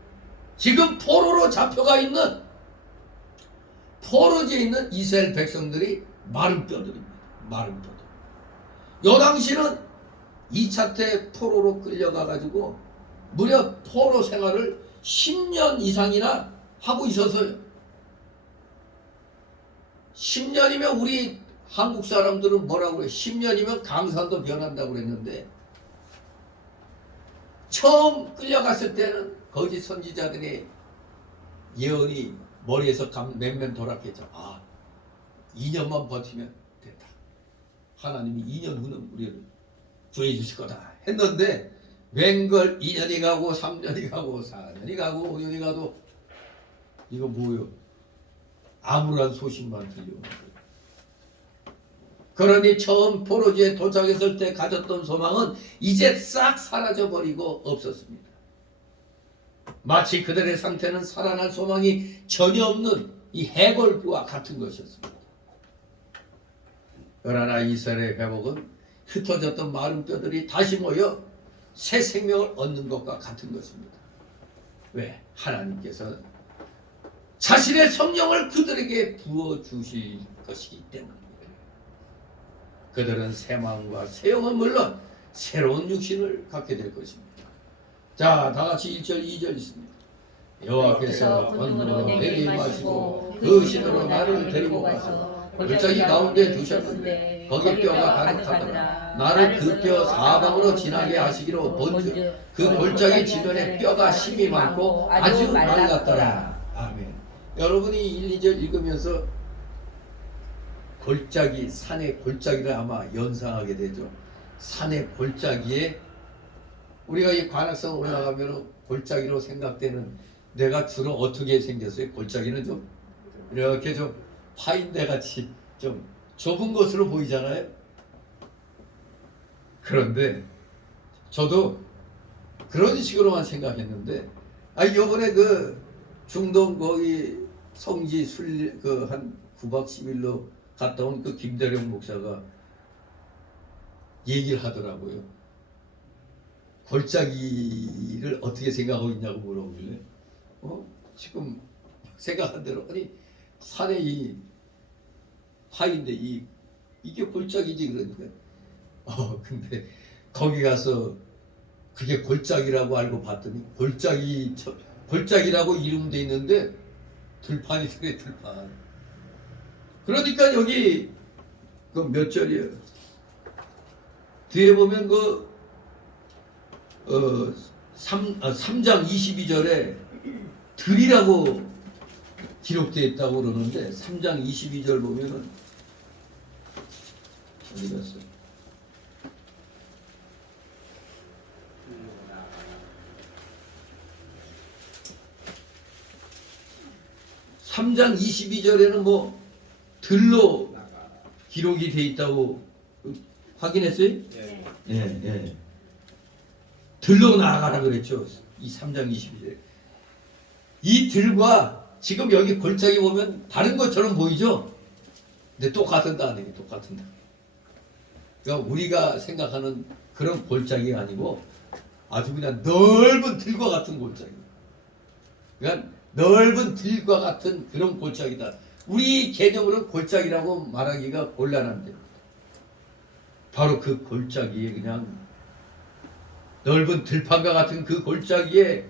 지금 포로로 잡혀가 있는 포로지에 있는 이스라엘 백성들이 마른 뼈들입니다. 마른 뼈들. 요 당시는 2차 때 포로로 끌려가 가지고 무려 포로 생활을 10년 이상이나 하고 있어서요. 10년이면 우리 한국 사람들은 뭐라고 그래? 10년이면 강산도 변한다고 그랬는데 처음 끌려갔을 때는 거짓 선지자들의 예언이 머리에서 맨맨 돌았겠죠. 아, 2년만 버티면 됐다. 하나님이 2년 후는 우리를 구해 주실 거다 했는데 웬걸 2년이 가고 3년이 가고 4년이 가고 5년이 가도 이거 뭐요? 아무런 소식만 들려오는 거예요. 그러니 처음 포로지에 도착했을 때 가졌던 소망은 이제 싹 사라져버리고 없었습니다. 마치 그들의 상태는 살아날 소망이 전혀 없는 이 해골과 같은 것이었습니다. 그러나 이스라엘의 회복은 흩어졌던 마른 뼈들이 다시 모여 새 생명을 얻는 것과 같은 것입니다. 왜? 하나님께서 자신의 성령을 그들에게 부어주실 것이기 때문입니다. 그들은 새 마음과 새 영은 물론 새로운 육신을 갖게 될 것입니다. 자, 다같이 1절 2절 있습니다. 여호와께서 권능으로 내게 임하시고 그 신으로 나를 데리고 가서 골짜기 가운데 두셨는데 거기 뼈가 가득하더라. 나를 그 뼈 사방으로 지나게 하시기로 본즉 그 골짜기 지면에 뼈가 심이 많고 아주 말랐더라. 아멘. 여러분이 1, 2절 읽으면서 골짜기, 산의 골짜기를 아마 연상하게 되죠. 산의 골짜기에 우리가 이 관악산 올라가면 골짜기로 생각되는 데가 주로 어떻게 생겼어요? 골짜기는 좀 이렇게 좀 파인데 같이 좀 좁은 것으로 보이잖아요. 그런데 저도 그런 식으로만 생각했는데 요번에 그 중동 거기 성지 순례 그 한 9박 10일로 갔다 온 그 김대령 목사가 얘기를 하더라고요. 골짜기를 어떻게 생각하고 있냐고 물어보길래 지금 생각한 대로 아니 산에 이 파인데 이게 골짜기지 그러니까 근데 거기 가서 그게 골짜기라고 알고 봤더니 골짜기라고 이름돼 있는데 들판이 그래 들판. 그러니까 여기 그 몇 절이에요? 뒤에 보면 그 3장 22절에 들이라고 기록되어 있다고 그러는데 3장 22절 보면은 어디 갔어? 3장 22절에는 뭐 들로 기록이 돼 있다고 확인했어요? 예. 예, 예. 들로 나아가라 그랬죠. 이 3장 22절에. 이 들과 지금 여기 골짜기 보면 다른 것처럼 보이죠? 근데 똑같은 단어예요. 똑같은 단어. 그러니까 우리가 생각하는 그런 골짜기가 아니고 아주 그냥 넓은 들과 같은 골짜기. 그러니까 넓은 들과 같은 그런 골짜기다. 우리 개념으로는 골짜기라고 말하기가 곤란한데 바로 그 골짜기에 그냥 넓은 들판과 같은 그 골짜기에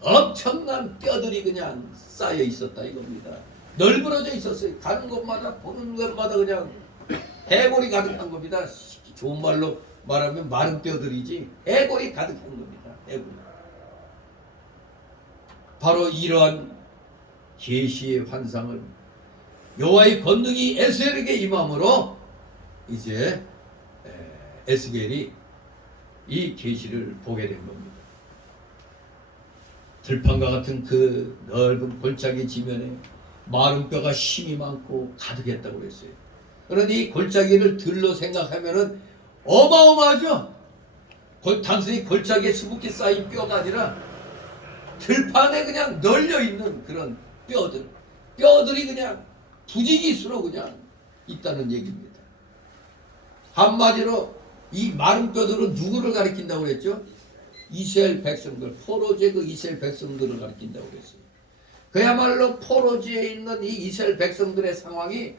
엄청난 뼈들이 그냥 쌓여 있었다 이겁니다. 널브러져 있었어요. 가는 곳마다 보는 곳마다 그냥 해골이 가득한 겁니다. 좋은 말로 말하면 마른 뼈들이지 해골이 가득한 겁니다. 해골. 바로 이러한 계시의 환상을 여호와의 권능이 에스겔에게 임함으로 이제 에스겔이 이 계시를 보게 된 겁니다. 들판과 같은 그 넓은 골짜기 지면에 마른 뼈가 힘이 많고 가득했다고 그랬어요. 그런데 이 골짜기를 들로 생각하면은 어마어마하죠. 단순히 골짜기에 수북히 쌓인 뼈가 아니라 들판에 그냥 널려 있는 그런 뼈들이 그냥 부지기수로 그냥 있다는 얘기입니다. 한마디로 이 마른 뼈들은 누구를 가리킨다고 그랬죠? 이스라엘 백성들, 포로지의 그 이스라엘 백성들을 가리킨다고 그랬어요. 그야말로 포로지에 있는 이 이스라엘 백성들의 상황이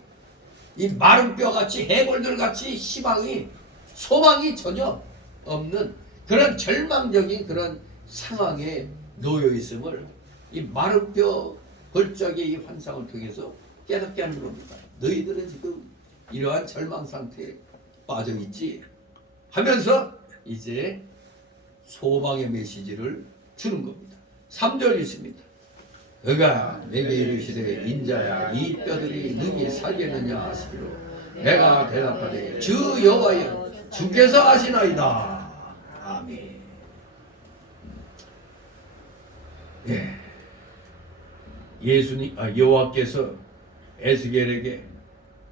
이 마른 뼈같이 해골들같이 희망이 소망이 전혀 없는 그런 절망적인 그런 상황에 놓여 있음을 이 마른 뼈 골짜기의 이 환상을 통해서 깨닫게 하는 겁니다. 너희들은 지금 이러한 절망 상태에 빠져 있지 하면서 이제 소망의 메시지를 주는 겁니다. 3절 있습니다. 그가 내게 이르시되 인자야 이 뼈들이 능히 살겠느냐 하시기로 내가 대답하되 주 여호와여 주께서 아시나이다. 아멘. 예. 여호와께서 에스겔에게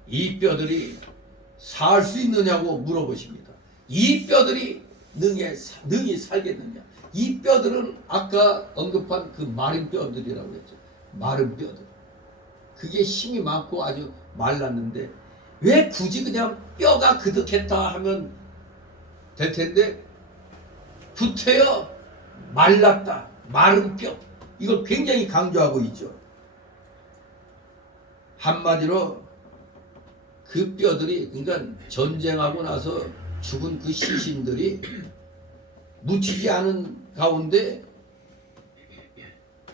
이 뼈들이 살 수 있느냐고 물어보십니다. 이 뼈들이 능히 살겠느냐? 이 뼈들은 아까 언급한 그 마른 뼈들이라고 했죠. 마른 뼈들. 그게 힘이 많고 아주 말랐는데 왜 굳이 그냥 뼈가 그득했다 하면 될 텐데 구태여 말랐다. 마른 뼈. 이걸 굉장히 강조하고 있죠. 한마디로 그 뼈들이 그러니까 전쟁하고 나서 죽은 그 시신들이 묻히지 않은 가운데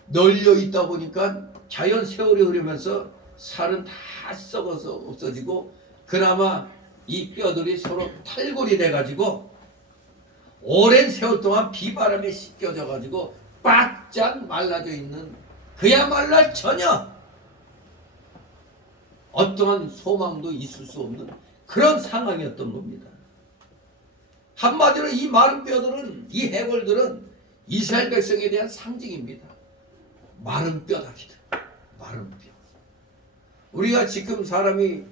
널려 있다 보니까 자연 세월이 흐르면서 살은 다 썩어서 없어지고 그나마 이 뼈들이 서로 탈골이 돼가지고 오랜 세월 동안 비바람에 씻겨져 가지고 바짝 말라져 있는 그야말로 전혀 어떠한 소망도 있을 수 없는 그런 상황이었던 겁니다. 한마디로 이 마른 뼈들은 이 해골들은 이스라엘 백성에 대한 상징입니다. 마른 뼈다기들. 마른 뼈. 우리가 지금 사람이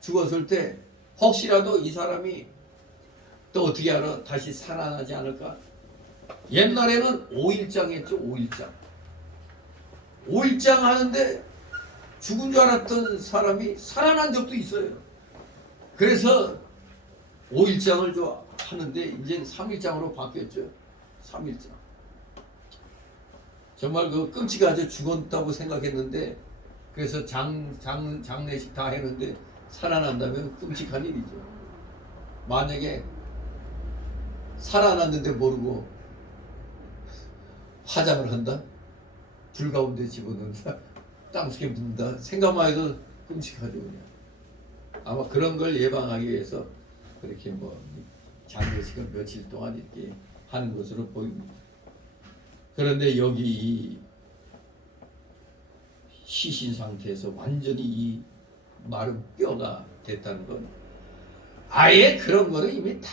죽었을 때 혹시라도 이 사람이 또 어떻게 알아? 다시 살아나지 않을까? 옛날에는 5일장 했죠. 5일장. 5일장 하는데 죽은 줄 알았던 사람이 살아난 적도 있어요. 그래서 5일장을 하는데 이제 3일장으로 바뀌었죠. 3일장. 정말 그 끔찍하죠. 죽었다고 생각했는데 그래서 장례식 다 했는데 살아난다면 끔찍한 일이죠. 만약에 살아났는데 모르고 화장을 한다? 불 가운데 집어넣는다? 땅속에 묻는다? 생각만 해도 끔찍하죠. 그냥. 아마 그런 걸 예방하기 위해서 그렇게 뭐 장례식은 며칠 동안 이렇게 하는 것으로 보입니다. 그런데 여기 이 시신 상태에서 완전히 이 마른 뼈가 됐다는 건 아예 그런 거는 이미 다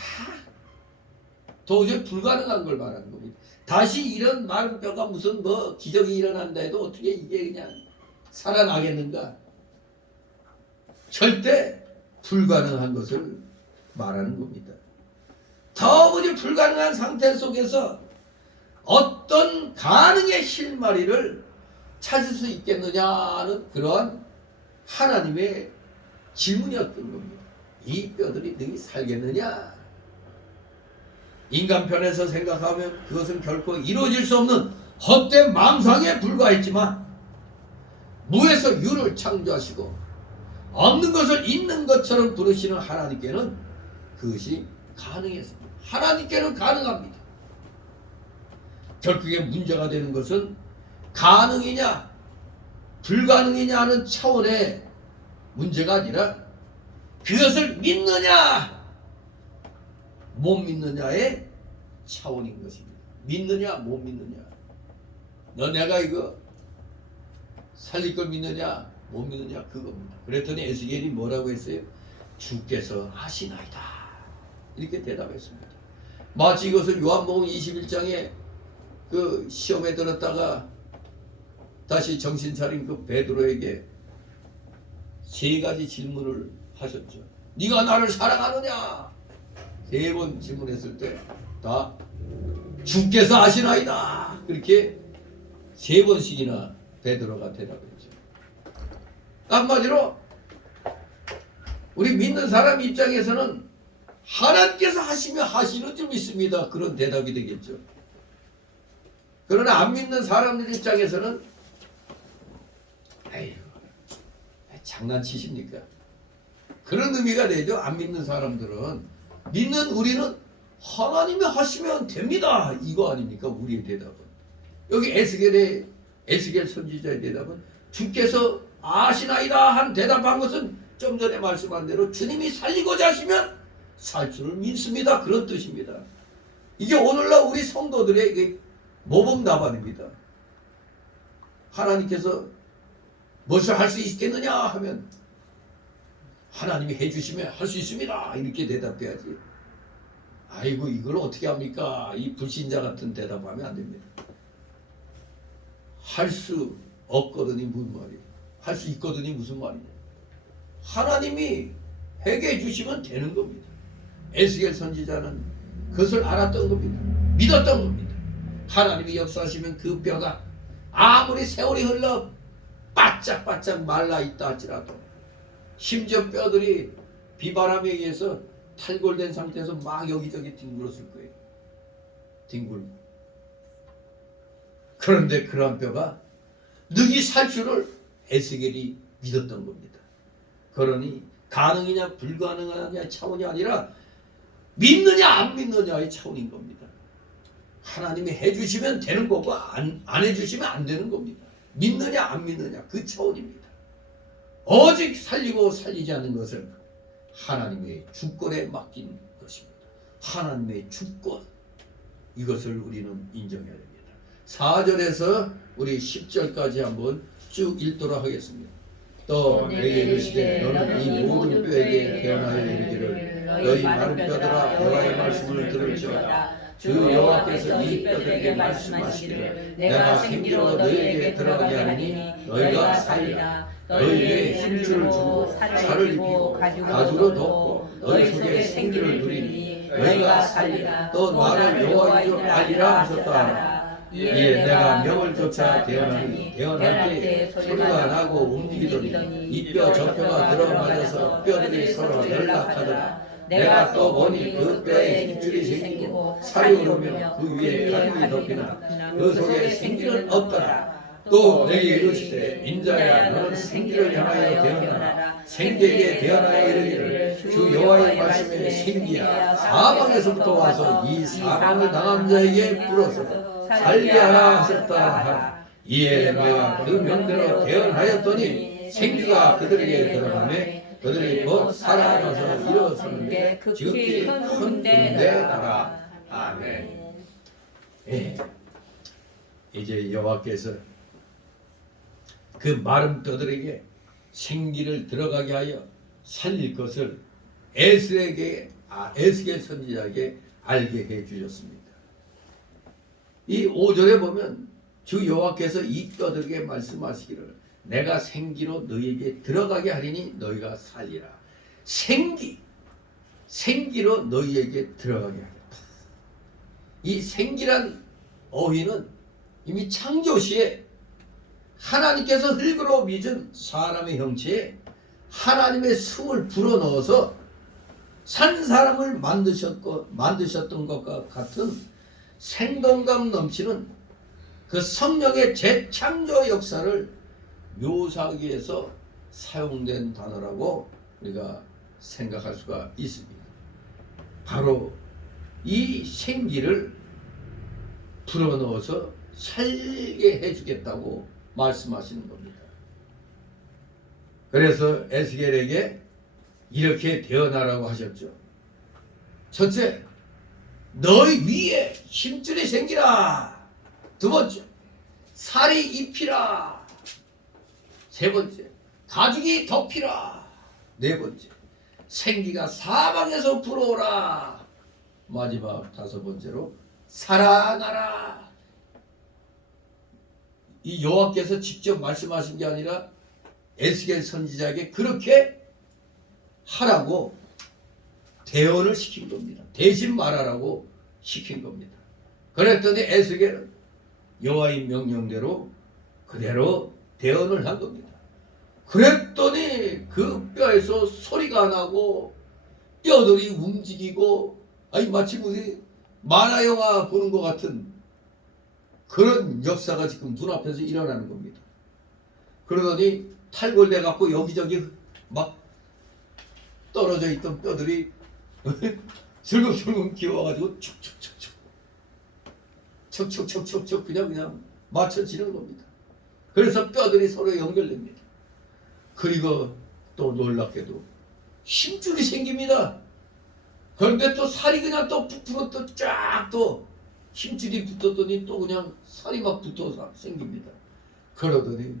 도저히 불가능한 걸 말하는 겁니다. 다시 이런 마른 뼈가 무슨 뭐 기적이 일어난다 해도 어떻게 이게 그냥 살아나겠는가? 절대 불가능한 것을 말하는 겁니다. 도무지 불가능한 상태 속에서 어떤 가능의 실마리를 찾을 수 있겠느냐는 그러한 하나님의 질문이었던 겁니다. 이 뼈들이 능히 살겠느냐? 인간편에서 생각하면 그것은 결코 이루어질 수 없는 헛된 망상에 불과했지만 무에서 유를 창조하시고 없는 것을 있는 것처럼 부르시는 하나님께는 그것이 가능했습니다. 하나님께는 가능합니다. 결국에 문제가 되는 것은 가능이냐 불가능이냐 하는 차원의 문제가 아니라 그것을 믿느냐 못 믿느냐의 차원인 것입니다. 믿느냐 못 믿느냐. 너 내가 이거 살릴 걸 믿느냐 못 믿느냐 그겁니다. 그랬더니 에스겔이 뭐라고 했어요? 주께서 하시나이다 이렇게 대답했습니다. 마치 이것을 요한복음 21장에 그 시험에 들었다가 다시 정신 차린 그 베드로에게 세 가지 질문을 하셨죠. 네가 나를 사랑하느냐? 세 번 질문했을 때 다 주께서 아시나이다 그렇게 세 번씩이나 베드로가 대답했죠. 한마디로 우리 믿는 사람 입장에서는 하나님께서 하시면 하시는 줄 믿습니다. 그런 대답이 되겠죠. 그러나 안 믿는 사람들 입장에서는 에휴 장난치십니까? 그런 의미가 되죠. 안 믿는 사람들은. 믿는 우리는 하나님이 하시면 됩니다. 이거 아닙니까? 우리의 대답은. 여기 에스겔 선지자의 대답은 주께서 아시나이다 한 대답한 것은 좀 전에 말씀한 대로 주님이 살리고자 하시면 살 줄을 믿습니다. 그런 뜻입니다. 이게 오늘날 우리 성도들의 모범 답안입니다. 하나님께서 무엇을 할 수 있겠느냐 하면 하나님이 해주시면 할 수 있습니다. 이렇게 대답해야지. 아이고 이걸 어떻게 합니까? 이 불신자 같은 대답하면 안 됩니다. 할 수 없거든이 무슨 말이에요? 할 수 있거든이 무슨 말이냐? 하나님이 회개해 주시면 되는 겁니다. 에스겔 선지자는 그것을 알았던 겁니다. 믿었던 겁니다. 하나님이 역사하시면 그 뼈가 아무리 세월이 흘러 바짝바짝 말라 있다 할지라도 심지어 뼈들이 비바람에 의해서 탈골된 상태에서 막 여기저기 뒹굴었을 거예요. 뒹굴고. 그런데 그런 뼈가 능히 살 줄을 에스겔이 믿었던 겁니다. 그러니 가능이냐 불가능하냐 차원이 아니라 믿느냐 안 믿느냐의 차원인 겁니다. 하나님이 해주시면 되는 거고 안 해주시면 안 되는 겁니다. 믿느냐 안 믿느냐 그 차원입니다. 오직 살리고 살리지 않는 것을 하나님의 주권에 맡긴 것입니다. 하나님의 주권 이것을 우리는 인정해야 됩니다. 4절에서 우리 10절까지 한번 쭉 읽도록 하겠습니다. 또 내게 이르시되 너는 이 모든 뼈에게 태어나여 이르기를 너희 마른 뼈들아 여호와의 말씀을 들을지어다. 주 여호와께서 이 뼈들에게 말씀하시기를 내가 생기로 너희에게 들어가게 하리니 너희가 살리라. 너희에게 힘줄을 주고 살을 입히고 가죽으로 덮고 너희 속에 생기를 누리니 너희가 살리라. 또 나를 여호와인 줄 알리라 하셨다. 이에 내가 명을 쫓아 대언하니 대언할 때 소리가 나고 움직이더니 이 뼈 저 뼈가 들어맞아서 뼈들이 서로 연락하더라. 내가 또 보니 그 뼈에 힘줄이 생기고 살이 오르며 그 위에 가죽이 덮이나 그 속에 생기는 없더라. 또 내게 이르시되 인자야 너는 생기를 향하여 대언하라. 생기에게 대언하여 이르기를 주 여호와의 말씀에 생기야 사방에서부터 와서 이 사방을 당한 자에게 불어서 살게 하라 하셨다 하라. 이에 내가 그 명대로 대언하였더니 생기가 그들에게 들어가매 그들이 곧 살아나서 일어서는 게 지극히 큰 군대더라. 아멘. 예. 이제 여호와께서 그 마른 뼈들에게 생기를 들어가게 하여 살릴 것을 에스겔 선지자에게 알게 해 주셨습니다. 이 5절에 보면 주 여호와께서 이 뼈들에게 말씀하시기를 내가 생기로 너희에게 들어가게 하리니 너희가 살리라. 생기로 너희에게 들어가게 하겠다. 이 생기란 어휘는 이미 창조시에 하나님께서 흙으로 빚은 사람의 형체에 하나님의 숨을 불어넣어서 산 사람을 만드셨던 것과 같은 생동감 넘치는 그 성령의 재창조 역사를 묘사하기 위해서 사용된 단어라고 우리가 생각할 수가 있습니다. 바로 이 생기를 불어넣어서 살게 해주겠다고 말씀하시는 겁니다. 그래서 에스겔에게 이렇게 되어나라고 하셨죠. 첫째, 너희 위에 힘줄이 생기라. 두 번째, 살이 입히라. 세 번째, 가죽이 덮이라. 네 번째, 생기가 사방에서 불어오라. 마지막 다섯 번째로 살아나라. 이 여호와께서 직접 말씀하신 게 아니라 에스겔 선지자에게 그렇게 하라고 대언을 시킨 겁니다. 대신 말하라고 시킨 겁니다. 그랬더니 에스겔은 여호와의 명령대로 그대로 대언을 한 겁니다. 그랬더니 그 뼈에서 소리가 나고 뼈들이 움직이고, 아니 마치 우리 만화 영화 보는 것 같은 그런 역사가 지금 눈앞에서 일어나는 겁니다. 그러더니 탈골돼 갖고 여기저기 막 떨어져 있던 뼈들이 슬금슬금 기어가지고 척척척척척 그냥 맞춰지는 겁니다. 그래서 뼈들이 서로 연결됩니다. 그리고 또 놀랍게도 힘줄이 생깁니다. 그런데 또 살이 그냥 또 부풀어 또 쫙 또 힘줄이 붙었더니 또 그냥 살이 막 붙어서 생깁니다. 그러더니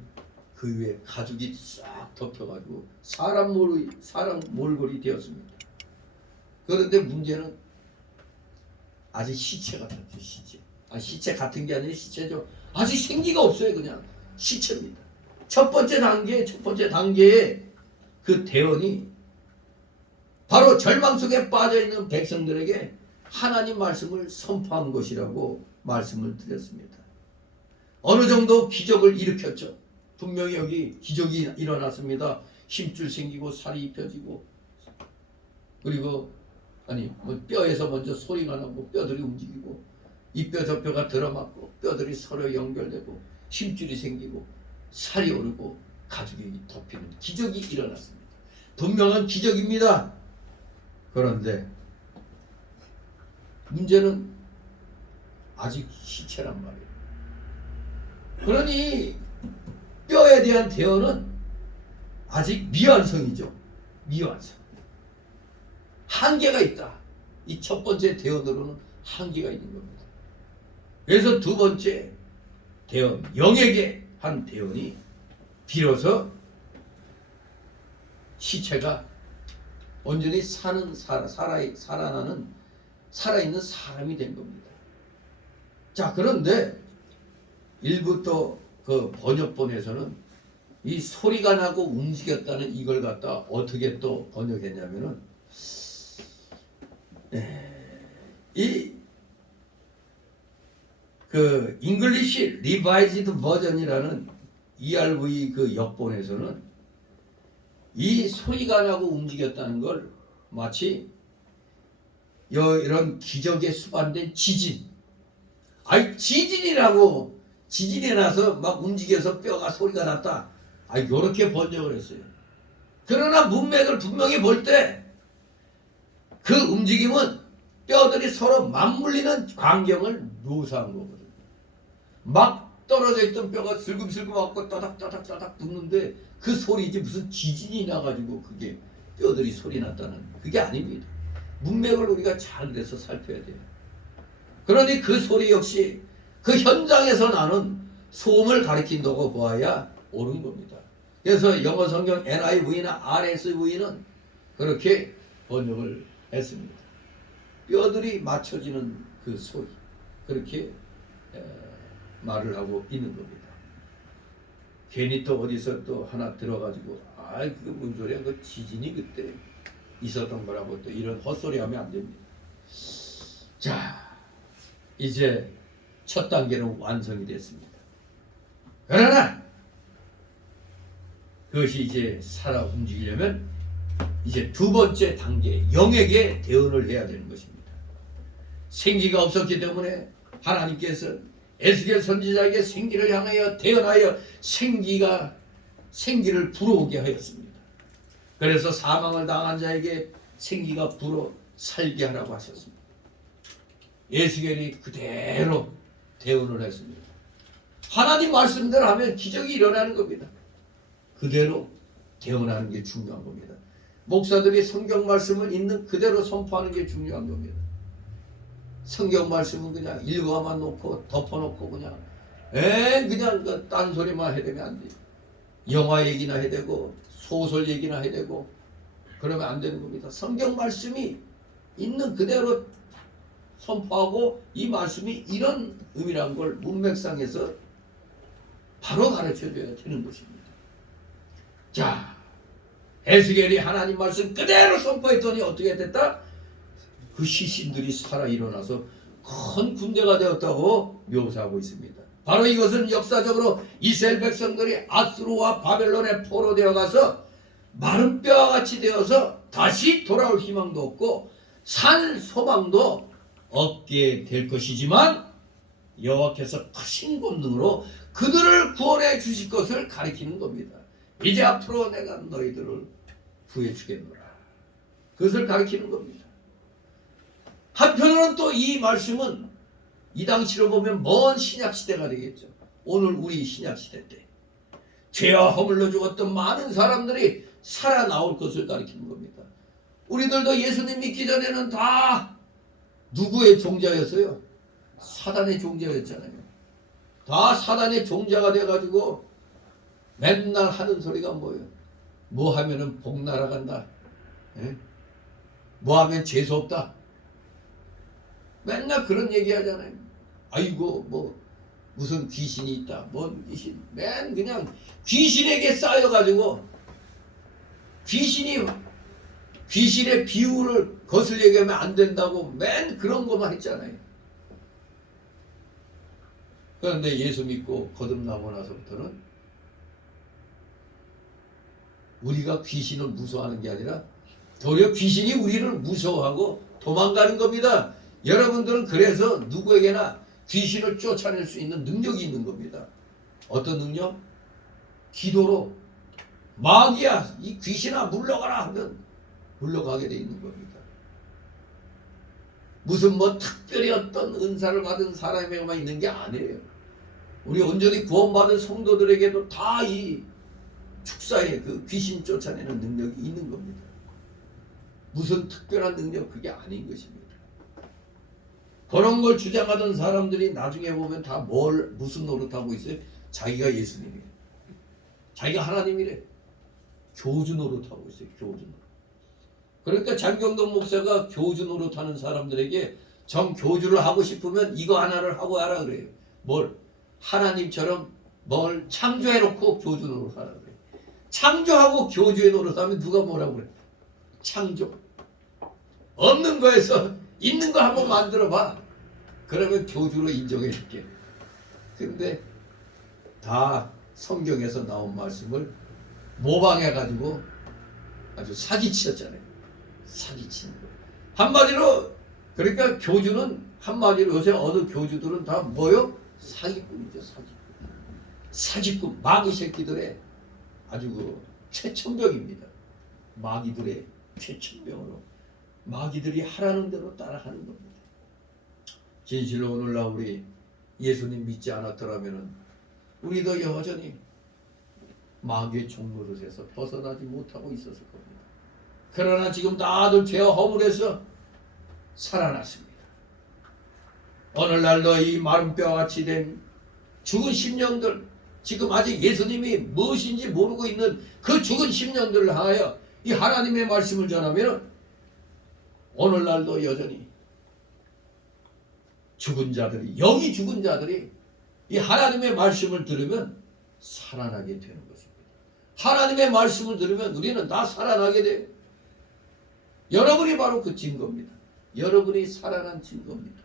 그 위에 가죽이 싹 덮여가지고 사람 몰골이 되었습니다. 그런데 문제는 아직 시체 같았죠. 시체. 시체 같은 게 아니라 시체죠. 아직 생기가 없어요. 그냥 시체입니다. 첫 번째 단계에 그 대언이 바로 절망 속에 빠져있는 백성들에게 하나님 말씀을 선포한 것이라고 말씀을 드렸습니다. 어느 정도 기적을 일으켰죠. 분명히 여기 기적이 일어났습니다. 힘줄 생기고 살이 입혀지고, 그리고 뼈에서 먼저 소리가 나고 뼈들이 움직이고 이 뼈 저 뼈가 들어맞고 뼈들이 서로 연결되고 힘줄이 생기고 살이 오르고 가죽이 덮이는 기적이 일어났습니다. 분명한 기적입니다. 그런데 문제는 아직 시체란 말이에요. 그러니 뼈에 대한 대언은 아직 미완성이죠. 미완성. 한계가 있다. 이 첫 번째 대언으로는 한계가 있는 겁니다. 그래서 두 번째 대언, 영에게 한 대언이 비로소 시체가 온전히 살아나는 살아있는 사람이 된 겁니다. 자, 그런데 일부 또 그 번역본에서는 이 소리가 나고 움직였다는 이걸 갖다 어떻게 또 번역했냐면은 이 그 잉글리시 리바이즈드 버전이라는 ERV 그 역본에서는 이 소리가 나고 움직였다는 걸 마치 이런 기적에 수반된 지진, 지진이 나서 막 움직여서 뼈가 소리가 났다, 요렇게 번역을 했어요. 그러나 문맥을 분명히 볼 때 그 움직임은 뼈들이 서로 맞물리는 광경을 묘사한 거거든요. 막 떨어져 있던 뼈가 슬금슬금 갖고 따닥따닥따닥 붙는데 그 소리지 무슨 지진이 나가지고 그게 뼈들이 소리 났다는 그게 아닙니다. 문맥을 우리가 잘 그래서 살펴야 돼요. 그러니 그 소리 역시 그 현장에서 나는 소음을 가리킨다고 보아야 옳은 겁니다. 그래서 영어 성경 NIV나 RSV는 그렇게 번역을 했습니다. 뼈들이 맞춰지는 그 소리, 그렇게 말을 하고 있는 겁니다. 괜히 또 어디서 또 하나 들어가지고 아이 그게 무슨 소리야, 그 지진이 그때 있었던 거라고 또 이런 헛소리 하면 안 됩니다. 자, 이제 첫 단계는 완성이 됐습니다. 그러나 그것이 이제 살아 움직이려면 이제 두 번째 단계 영에게 대언을 해야 되는 것입니다. 생기가 없었기 때문에 하나님께서 에스겔 선지자에게 생기를 향하여 대언하여 생기를 불어오게 하였습니다. 그래서 사망을 당한 자에게 생기가 불어 살게 하라고 하셨습니다. 에스겔이 그대로 대언을 했습니다. 하나님 말씀대로 하면 기적이 일어나는 겁니다. 그대로 대언하는 게 중요한 겁니다. 목사들이 성경 말씀을 있는 그대로 선포하는 게 중요한 겁니다. 성경 말씀은 그냥 읽어만 놓고 덮어놓고 그냥 그 딴소리만 해대면 안 돼요. 영화 얘기나 해대고 소설 얘기나 해대고 그러면 안 되는 겁니다. 성경 말씀이 있는 그대로 선포하고 이 말씀이 이런 의미란 걸 문맥상에서 바로 가르쳐줘야 되는 것입니다. 자, 에스겔이 하나님 말씀 그대로 선포했더니 어떻게 됐다? 그 시신들이 살아 일어나서 큰 군대가 되었다고 묘사하고 있습니다. 바로 이것은 역사적으로 이스라엘 백성들이 아수르와 바벨론에 포로되어 가서 마른 뼈와 같이 되어서 다시 돌아올 희망도 없고 살 소망도 없게 될 것이지만 여호와께서 크신 권능으로 그들을 구원해 주실 것을 가리키는 겁니다. 이제 앞으로 내가 너희들을 구해 주겠노라. 그것을 가리키는 겁니다. 한편으로는 또 이 말씀은 이 당시로 보면 먼 신약시대가 되겠죠. 오늘 우리 신약시대 때 죄와 허물로 죽었던 많은 사람들이 살아나올 것을 가리키는 겁니다. 우리들도 예수님 믿기 전에는 다 누구의 종자였어요? 사단의 종자였잖아요. 다 사단의 종자가 돼가지고 맨날 하는 소리가 뭐예요? 뭐 하면은 복 날아간다. 뭐 하면 재수 없다. 맨날 그런 얘기 하잖아요. 아이고 뭐 무슨 귀신이 있다. 뭔 귀신. 맨 그냥 귀신에게 쌓여가지고 귀신의 비유를 거슬 얘기하면 안 된다고 맨 그런 것만 했잖아요. 그런데 예수 믿고 거듭나고 나서부터는 우리가 귀신을 무서워하는 게 아니라 도리어 귀신이 우리를 무서워하고 도망가는 겁니다. 여러분들은 그래서 누구에게나 귀신을 쫓아낼 수 있는 능력이 있는 겁니다. 어떤 능력? 기도로 마귀야 이 귀신아 물러가라 하면 물러가게 돼 있는 겁니다. 무슨 뭐 특별히 어떤 은사를 받은 사람에게만 있는 게 아니에요. 우리 온전히 구원받은 성도들에게도 다 이 축사의 그 귀신 쫓아내는 능력이 있는 겁니다. 무슨 특별한 능력 그게 아닌 것입니다. 그런 걸 주장하던 사람들이 나중에 보면 다 무슨 노릇하고 있어요? 자기가 예수님이에요. 자기가 하나님이래. 교주 노릇하고 있어요. 교주 노릇. 그러니까 장경동 목사가 교주 노릇하는 사람들에게 정 교주를 하고 싶으면 이거 하나를 하고 하라 그래요. 뭘? 하나님처럼 뭘 창조해놓고 교주 노릇하라 그래요. 창조하고 교주의 노릇하면 누가 뭐라고 그래? 창조. 없는 거에서 있는 거 한번 만들어봐. 그러면 교주로 인정해줄게. 근데 다 성경에서 나온 말씀을 모방해가지고 아주 사기치셨잖아요. 사기치는 거. 한마디로 그러니까 교주는 한마디로 요새 어느 교주들은 다 뭐요? 사기꾼이죠. 사기꾼. 사기꾼 마귀 새끼들의 아주 그 최첨병입니다. 마귀들의 최첨병으로 마귀들이 하라는 대로 따라하는 겁니다. 진실로 오늘날 우리 예수님 믿지 않았더라면 우리도 여전히 마귀의 종노릇에서 벗어나지 못하고 있었을 겁니다. 그러나 지금 다들 죄와 허물에서 살아났습니다. 오늘날도 이 마른 뼈같이 된 죽은 심령들, 지금 아직 예수님이 무엇인지 모르고 있는 그 죽은 심령들을 향하여 이 하나님의 말씀을 전하면 오늘날도 여전히 죽은 자들이, 영이 죽은 자들이 이 하나님의 말씀을 들으면 살아나게 되는 것입니다. 하나님의 말씀을 들으면 우리는 다 살아나게 돼요. 여러분이 바로 그 증거입니다. 여러분이 살아난 증거입니다.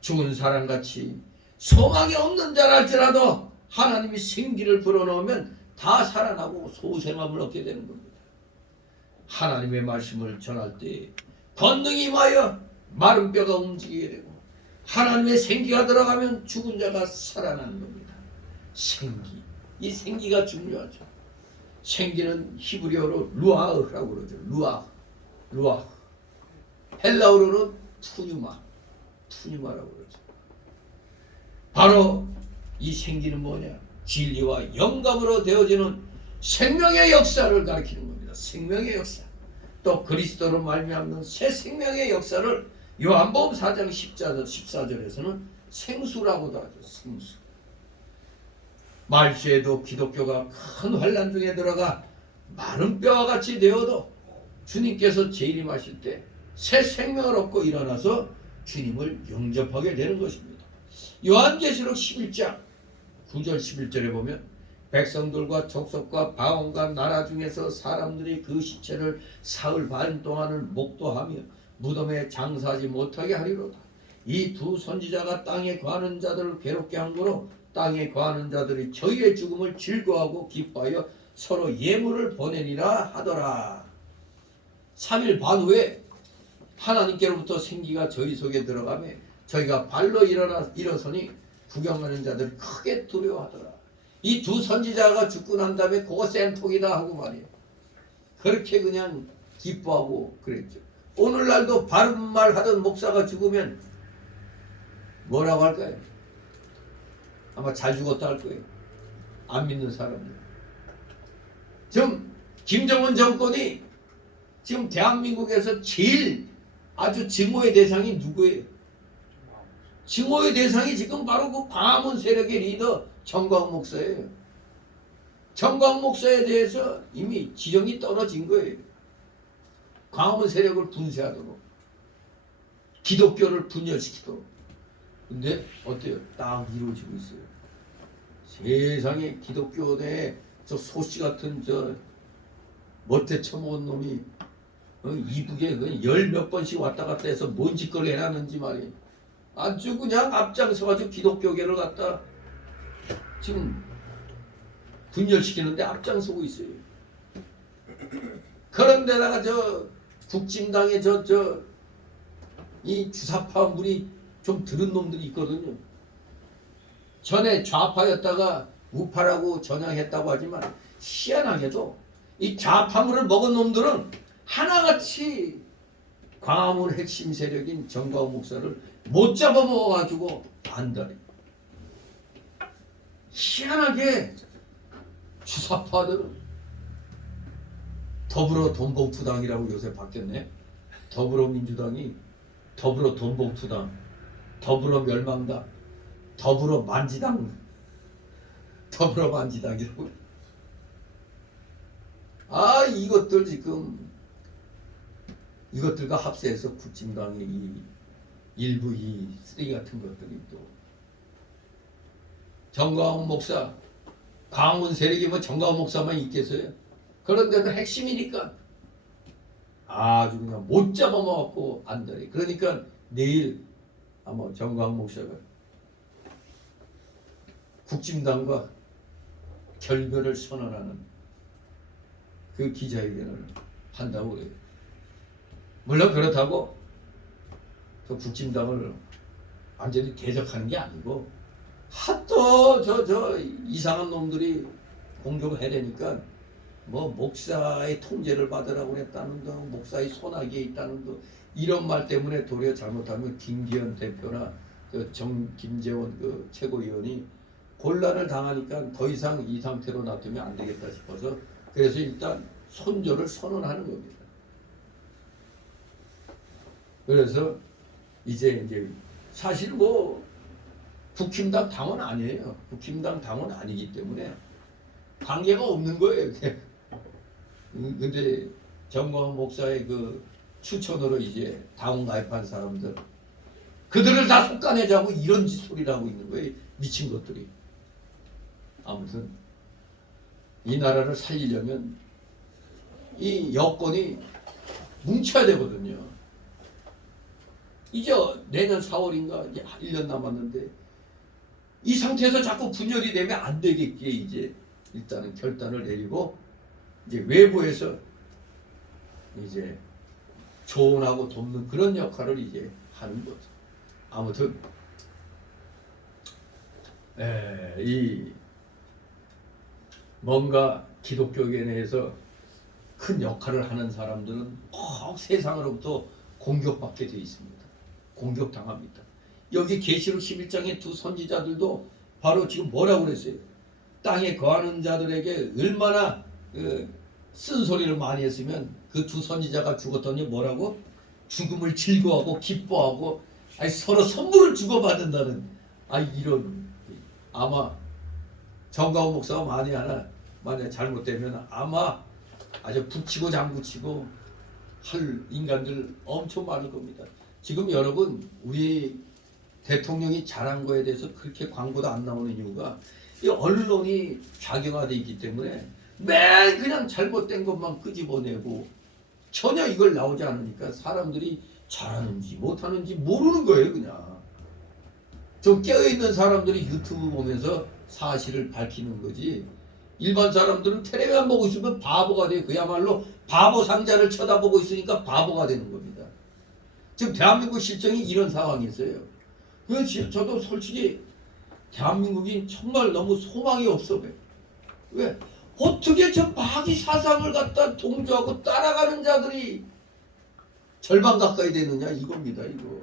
죽은 사람같이 소망이 없는 자랄지라도 하나님이 생기를 불어넣으면 다 살아나고 소생함을 얻게 되는 겁니다. 하나님의 말씀을 전할 때 권능이 임하여 마른 뼈가 움직이게 되고 하나님의 생기가 들어가면 죽은 자가 살아나는 겁니다. 생기. 이 생기가 중요하죠. 생기는 히브리어로 루아흐라고 그러죠. 루아흐. 헬라어로는 푸뉴마라고 그러죠. 바로 이 생기는 뭐냐? 진리와 영감으로 되어지는 생명의 역사를 가리키는 겁니다. 생명의 역사. 또 그리스도로 말미암는 새 생명의 역사를 요한복음 4장 14절에서는 생수라고도 하죠. 생수. 말시에도 기독교가 큰 환난 중에 들어가 마른 뼈와 같이 되어도 주님께서 재림하실 때 새 생명을 얻고 일어나서 주님을 영접하게 되는 것입니다. 요한계시록 11장 9절 11절에 보면 백성들과 족속과 방언과 나라 중에서 사람들이 그 시체를 사흘 반 동안을 목도하며 무덤에 장사하지 못하게 하리로다. 이 두 선지자가 땅에 거하는 자들을 괴롭게 한 거로 땅에 거하는 자들이 저희의 죽음을 즐거워하고 기뻐하여 서로 예물을 보내니라 하더라. 3일 반 후에 하나님께로부터 생기가 저희 속에 들어가며 저희가 발로 일어서니 구경하는 자들이 크게 두려워하더라. 이 두 선지자가 죽고 난 다음에 그거 센통이다 하고 말이에요. 그렇게 그냥 기뻐하고 그랬죠. 오늘날도 바른 말 하던 목사가 죽으면 뭐라고 할까요? 아마 잘 죽었다 할 거예요. 안 믿는 사람들. 지금 김정은 정권이 지금 대한민국에서 제일 아주 증오의 대상이 누구예요? 증오의 대상이 지금 바로 그 광화문 세력의 리더 정광훈 목사예요. 정광훈 목사에 대해서 이미 지령이 떨어진 거예요. 광화문 세력을 분쇄하도록, 기독교를 분열시키도록. 근데 어때요? 딱 이루어지고 있어요. 세상에 기독교 내에 저 소씨 같은 저 멋대 처먹은 놈이 이북에 열 몇 번씩 왔다 갔다 해서 뭔 짓거리 해놨는지 말이에요. 아주 그냥 앞장서가지고 기독교계를 갖다 지금 분열시키는데 앞장서고 있어요. 그런데다가 저 국진당에 이 주사파 물이 좀 들은 놈들이 있거든요. 전에 좌파였다가 우파라고 전향했다고 하지만 희한하게도 이 좌파물을 먹은 놈들은 하나같이 광화문 핵심 세력인 정광훈 목사를 못 잡아먹어가지고 안달이. 희한하게 주사파들은 더불어 돈봉투당이라고 요새 바뀌었네. 더불어민주당이 더불어 돈봉투당, 더불어 멸망당, 더불어 만지당, 더불어 만지당이라고. 아, 이것들 지금 이것들과 합세해서 국진당의 이 일부 이 쓰레기 같은 것들이 또 정광훈 목사, 광화문 세력이 뭐 정광훈 목사만 있겠어요? 그런데도 핵심이니까 아주 그냥 못 잡아먹고 안달이. 그러니까 내일 아마 정광훈 목사가 국진당과 결별을 선언하는 그 기자회견을 한다고 그래요. 물론 그렇다고 저 국진당을 완전히 대적하는 게 아니고 하도 저 이상한 놈들이 공격을 해대니까 뭐 목사의 통제를 받으라고 그랬다는 둥, 목사의 손아귀에 있다는 둥, 이런 말 때문에 도리어 잘못하면 김기현 대표나 김재원 그 최고위원이 곤란을 당하니까 더 이상 이 상태로 놔두면 안 되겠다 싶어서 그래서 일단 손절을 선언하는 겁니다. 그래서 이제 사실 뭐 국힘당 당원 아니에요. 국힘당 당원 아니기 때문에 관계가 없는 거예요. 근데 정광훈 목사의 그 추천으로 이제 당원 가입한 사람들 그들을 다 속아내자고 이런 소리를 하고 있는 거예요. 미친 것들이. 아무튼 이 나라를 살리려면 이 여권이 뭉쳐야 되거든요. 이제 내년 4월인가 이제 1년 남았는데 이 상태에서 자꾸 분열이 되면 안 되겠기에 이제 일단은 결단을 내리고 이제 외부에서 이제 조언하고 돕는 그런 역할을 이제 하는 거죠. 아무튼 이 뭔가 기독교계 내에서 큰 역할을 하는 사람들은 꼭 세상으로부터 공격받게 되어 있습니다. 공격당합니다. 여기 계시록 11장의 두 선지자들도 바로 지금 뭐라고 그랬어요? 땅에 거하는 자들에게 얼마나 쓴소리를 많이 했으면 그 두 선지자가 죽었더니 뭐라고? 죽음을 즐거워하고 기뻐하고 아니 서로 선물을 주고받는다는 이런 아마 정가호 목사가 만약 잘못되면 아마 아주 붙이고 장붙이고 할 인간들 엄청 많을 겁니다. 지금 여러분 우리 대통령이 잘한 거에 대해서 그렇게 광고도 안 나오는 이유가 이 언론이 작용화되어 있기 때문에 매일 그냥 잘못된 것만 끄집어내고 전혀 이걸 나오지 않으니까 사람들이 잘하는지 못하는지 모르는 거예요. 그냥 좀 깨어있는 사람들이 유튜브 보면서 사실을 밝히는 거지 일반 사람들은 텔레비만 보고 있으면 바보가 돼요. 그야말로 바보 상자를 쳐다보고 있으니까 바보가 되는 겁니다. 지금 대한민국 실정이 이런 상황이 있어요. 그래서 저도 솔직히 대한민국이 정말 너무 소망이 없어. 왜? 어떻게 저 마귀 사상을 갖다 동조하고 따라가는 자들이 절반 가까이 되느냐 이겁니다. 이거.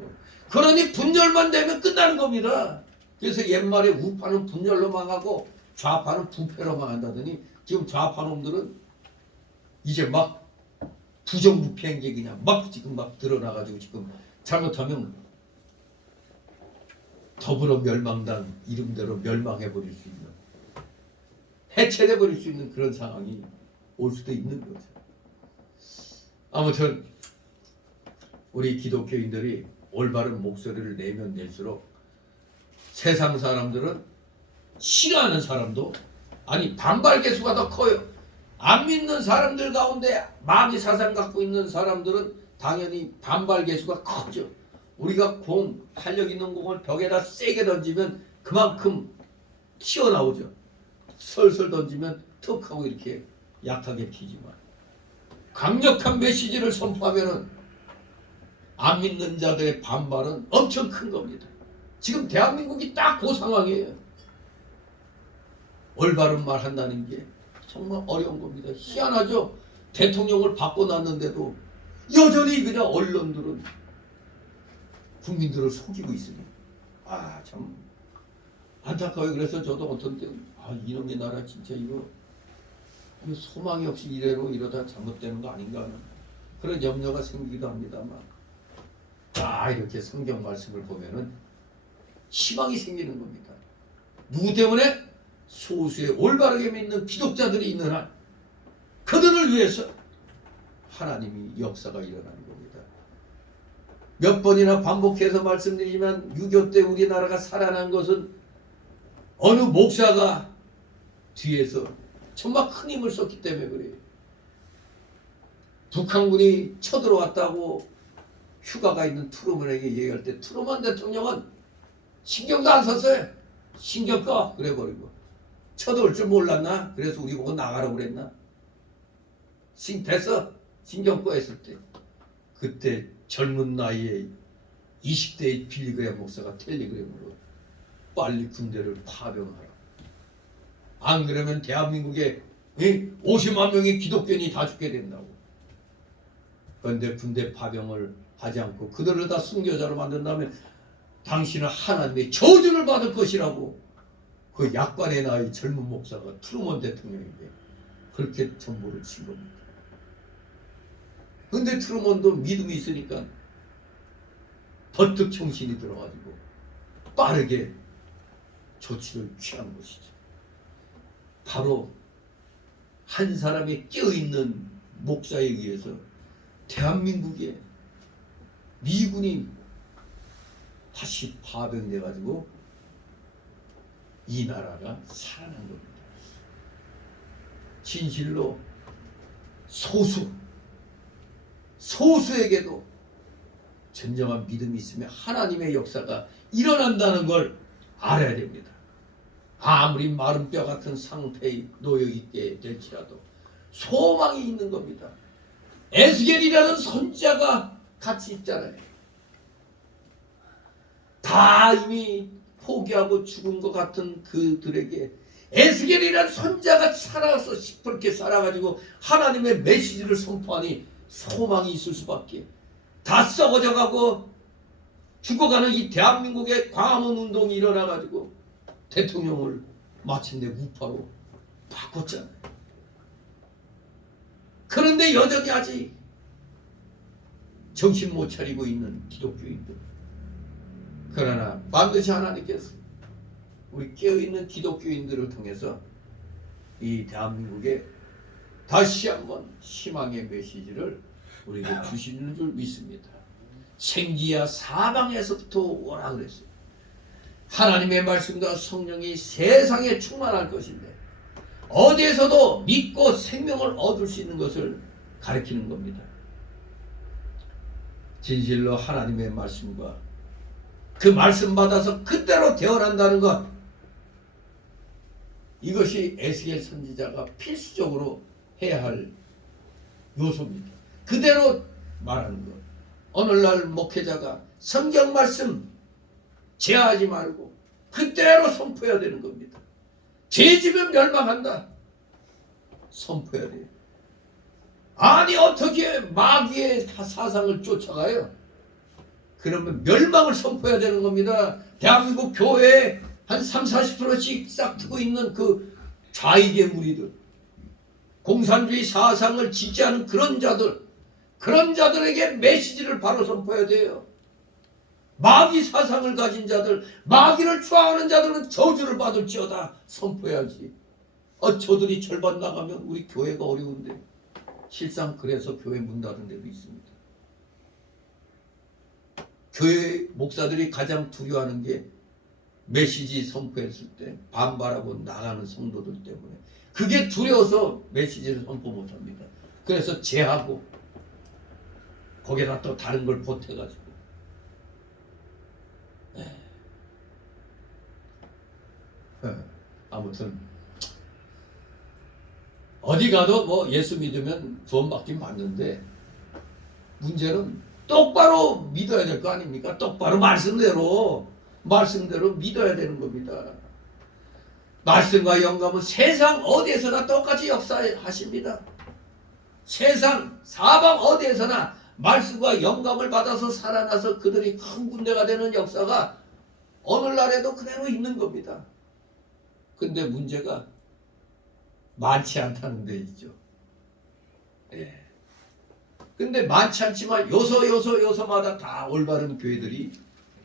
그러니 분열만 되면 끝나는 겁니다. 그래서 옛말에 우파는 분열로 망하고 좌파는 부패로 망한다더니 지금 좌파 놈들은 이제 막 부정부패한 게 그냥 막 지금 막 드러나가지고 지금 잘못하면 더불어 멸망당 이름대로 멸망해버릴 수 있는 해체돼버릴 수 있는 그런 상황이 올 수도 있는 거죠. 아무튼 우리 기독교인들이 올바른 목소리를 내면 낼수록 세상 사람들은 싫어하는 사람도 반발 개수가 더 커요. 안 믿는 사람들 가운데 마귀 사상 갖고 있는 사람들은 당연히 반발 개수가 커져. 우리가 탄력 있는 공을 벽에다 세게 던지면 그만큼 튀어나오죠. 설설 던지면 턱 하고 이렇게 약하게 튀지만 강력한 메시지를 선포하면은 안 믿는 자들의 반발은 엄청 큰 겁니다. 지금 대한민국이 딱 그 상황이에요. 올바른 말 한다는 게 정말 어려운 겁니다. 희한하죠? 대통령을 바꿔놨는데도 여전히 그냥 언론들은 국민들을 속이고 있으니 참 안타까워요. 그래서 저도 어떤 때 이놈의 나라 진짜 이거 소망이 없이 이러다 잘못되는 거 아닌가 하는 그런 염려가 생기기도 합니다만 이렇게 성경 말씀을 보면은 희망이 생기는 겁니다. 누구 때문에? 소수의 올바르게 믿는 기독자들이 있는 한 그들을 위해서 하나님이 역사가 일어나는 겁니다. 몇 번이나 반복해서 말씀드리지만 6.25 때 우리나라가 살아난 것은 어느 목사가 뒤에서 정말 큰 힘을 썼기 때문에 그래요. 북한군이 쳐들어왔다고 휴가가 있는 트루먼에게 얘기할 때 트루먼 대통령은 신경도 안 썼어요. 신경 꺼 그래 버리고 쳐들어올 줄 몰랐나? 그래서 우리 보고 나가라고 그랬나? 됐어. 신경 꺼 했을 때 그때 젊은 나이에 20대의 빌리그램 목사가 텔레그램으로 빨리 군대를 파병하라. 안 그러면 대한민국에 50만 명의 기독교인이 다 죽게 된다고. 그런데 군대 파병을 하지 않고 그들을 다 순교자로 만든다면 당신은 하나님의 저주를 받을 것이라고 그 약관의 나이 젊은 목사가 트루먼 대통령에게 그렇게 전보를 친 겁니다. 근데 트루먼도 믿음이 있으니까 버뜩 정신이 들어가지고 빠르게 조치를 취한 것이죠. 바로 한 사람의 깨어있는 목사에 의해서 대한민국에 미군이 다시 파병돼가지고 이 나라가 살아난 겁니다. 진실로 소수에게도 진정한 믿음이 있으면 하나님의 역사가 일어난다는 걸 알아야 됩니다. 아무리 마른 뼈 같은 상태에 놓여 있게 될지라도 소망이 있는 겁니다. 에스겔이라는 선지자가 같이 있잖아요. 다 이미 포기하고 죽은 것 같은 그들에게 에스겔이라는 선지자가 살아서 시퍼렇게 살아가지고 하나님의 메시지를 선포하니 소망이 있을 수밖에. 다 썩어져가고 죽어가는 이 대한민국의 광화문 운동이 일어나가지고 대통령을 마침내 우파로 바꿨잖아요. 그런데 여전히 아직 정신 못 차리고 있는 기독교인들. 그러나 반드시 하나님께서 우리 깨어있는 기독교인들을 통해서 이 대한민국에 다시 한번 희망의 메시지를 우리에게 주시는 줄 믿습니다. 생기야 사방에서부터 오라 그랬어요. 하나님의 말씀과 성령이 세상에 충만할 것인데 어디에서도 믿고 생명을 얻을 수 있는 것을 가르치는 겁니다. 진실로 하나님의 말씀과 그 말씀 받아서 그대로 태어난다는 것, 이것이 에스겔 선지자가 필수적으로 해야 할 요소입니다. 그대로 말하는 것. 오늘날 목회자가 성경 말씀 제하지 말고 그대로 선포해야 되는 겁니다. 죄지면 멸망한다. 선포해야 돼요. 아니 어떻게 마귀의 사상을 쫓아가요? 그러면 멸망을 선포해야 되는 겁니다. 대한민국 교회에 한 30-40%씩 싹트고 있는 그 좌익의 무리들, 공산주의 사상을 지지하는 그런 자들에게 메시지를 바로 선포해야 돼요. 마귀 사상을 가진 자들, 마귀를 추앙하는 자들은 저주를 받을지어다 선포해야지. 저들이 절반 나가면 우리 교회가 어려운데, 실상 그래서 교회 문 닫은 데도 있습니다. 교회 목사들이 가장 두려워하는 게 메시지 선포했을 때 반발하고 나가는 성도들 때문에, 그게 두려워서 메시지를 선포 못합니다. 그래서 제하고 거기다 또 다른 걸 보태가지고. 아무튼 어디 가도 뭐 예수 믿으면 구원 받긴 받는데, 문제는 똑바로 믿어야 될 거 아닙니까? 똑바로 말씀대로 믿어야 되는 겁니다. 말씀과 영감은 세상 어디에서나 똑같이 역사하십니다. 세상 사방 어디에서나 말씀과 영감을 받아서 살아나서 그들이 큰 군대가 되는 역사가 오늘날에도 그대로 있는 겁니다. 근데 문제가 많지 않다는 데 있죠. 예. 근데 많지 않지만 요소마다 다 올바른 교회들이,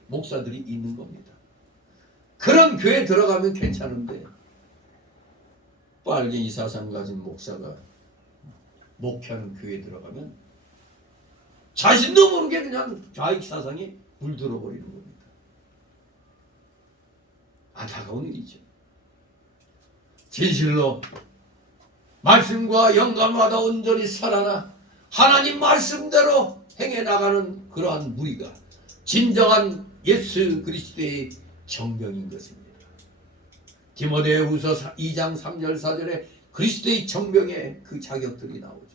목사들이 있는 겁니다. 그런 교회 들어가면 괜찮은데, 빨갱이 사상 가진 목사가 목회하는 교회에 들어가면 자신도 모르게 그냥 좌익 사상이 물들어 버리는 겁니다. 안타까운 일이죠. 진실로 말씀과 영감마다 온전히 살아나 하나님 말씀대로 행해 나가는 그러한 무리가 진정한 예수 그리스도의 정병인 것입니다. 디모데후서 2장 3절 4절에 그리스도의 정병의 그 자격들이 나오죠.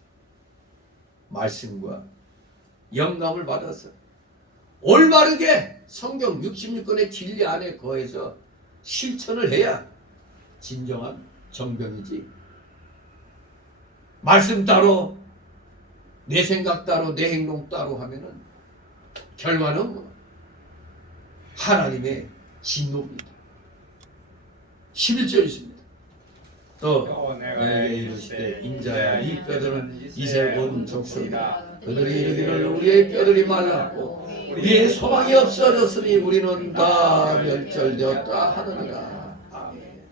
말씀과 영감을 받아서 올바르게 성경 66권의 진리 안에 거해서 실천을 해야 진정한 정병이지, 말씀 따로 내 생각 따로 내 행동 따로 하면은 결과는 뭐 하나님의 진노입니다. 11절 있습니다. 또 내게 이르시되 인자야 이 뼈들은 이새 온 족속이다. 그들이 이르기를 우리의 뼈들이 말랐고 우리의 소망이 없어졌으니 우리는 다 멸절되었다 하느니라. 아멘.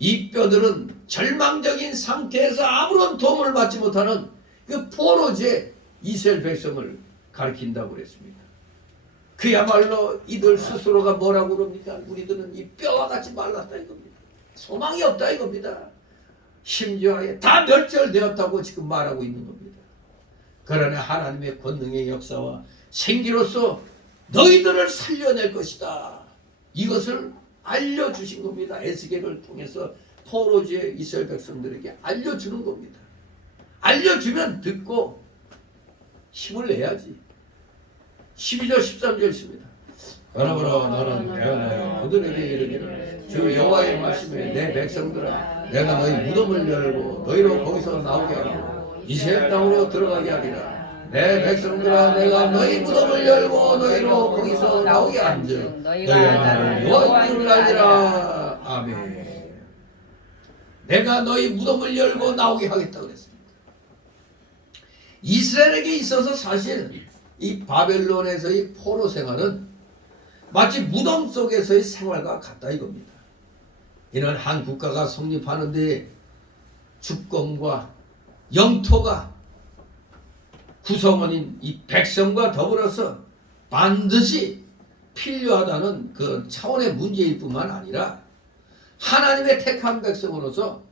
이 뼈들은 절망적인 상태에서 아무런 도움을 받지 못하는 그 포로제 이스라엘 백성을 가리킨다고 그랬습니다. 그야말로 이들 스스로가 뭐라고 그럽니까? 우리들은 이 뼈와 같이 말랐다 이겁니다. 소망이 없다 이겁니다. 심지어 다 멸절되었다고 지금 말하고 있는 겁니다. 그러나 하나님의 권능의 역사와 생기로서 너희들을 살려낼 것이다. 이것을 알려주신 겁니다. 에스겔을 통해서 포로지의 이스라엘 백성들에게 알려주는 겁니다. 알려주면 듣고 힘을 내야지. 12절 13절 있습니다. 그러므로 너는 대언하여 그들에게 이르기를 주 여호와의 말씀에 내 백성들아 내가 너희 무덤을 열고 너희로 거기서 나오게 하고 이스라엘 땅으로 들어가게 하리라. 내 백성들아 내가 너희 무덤을 열고 너희로 거기서 나오게 한즉 너희가 나를 여호와인 줄 알리라. 아멘. 내가 너희 무덤을 열고 나오게 하겠다 그랬습니다. 이스라엘에게 있어서 사실 이 바벨론에서의 포로 생활은 마치 무덤 속에서의 생활과 같다 이겁니다. 이는 한 국가가 성립하는데 주권과 영토가 구성원인 이 백성과 더불어서 반드시 필요하다는 그 차원의 문제일 뿐만 아니라 하나님의 택한 백성으로서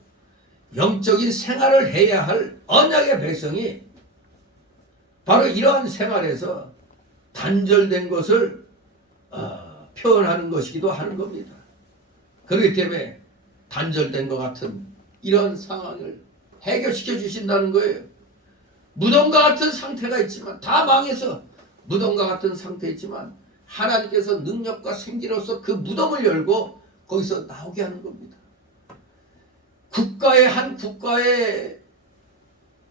영적인 생활을 해야 할 언약의 백성이 바로 이러한 생활에서 단절된 것을 표현하는 것이기도 하는 겁니다. 그렇기 때문에 단절된 것 같은 이런 상황을 해결시켜 주신다는 거예요. 무덤과 같은 상태가 있지만 다 망해서 무덤과 같은 상태이지만 하나님께서 능력과 생기로서 그 무덤을 열고 거기서 나오게 하는 겁니다. 한 국가의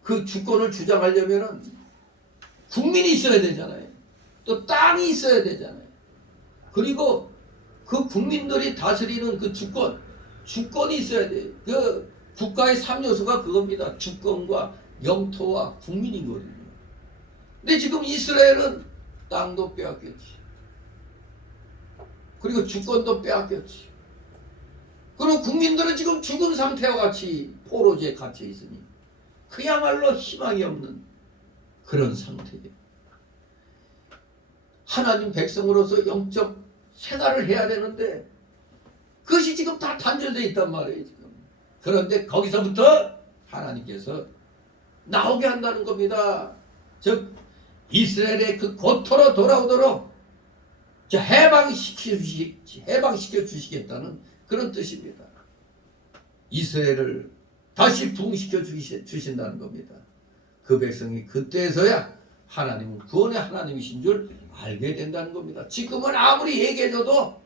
그 주권을 주장하려면은 국민이 있어야 되잖아요. 또 땅이 있어야 되잖아요. 그리고 그 국민들이 다스리는 그 주권이 있어야 돼요. 그 국가의 3요소가 그겁니다. 주권과 영토와 국민이거든요. 근데 지금 이스라엘은 땅도 빼앗겼지. 그리고 주권도 빼앗겼지. 그리고 국민들은 지금 죽은 상태와 같이 포로지에 갇혀 있으니 그야말로 희망이 없는 그런 상태예요. 하나님 백성으로서 영적 생활을 해야 되는데 그것이 지금 다 단절되어 있단 말이에요. 지금. 그런데 거기서부터 하나님께서 나오게 한다는 겁니다. 즉 이스라엘의 그 고토로 돌아오도록 해방시켜 주시겠다는 그런 뜻입니다. 이스라엘을 다시 부흥시켜 주신다는 겁니다. 그 백성이 그때서야 하나님은 구원의 하나님이신 줄 알게 된다는 겁니다. 지금은 아무리 얘기해줘도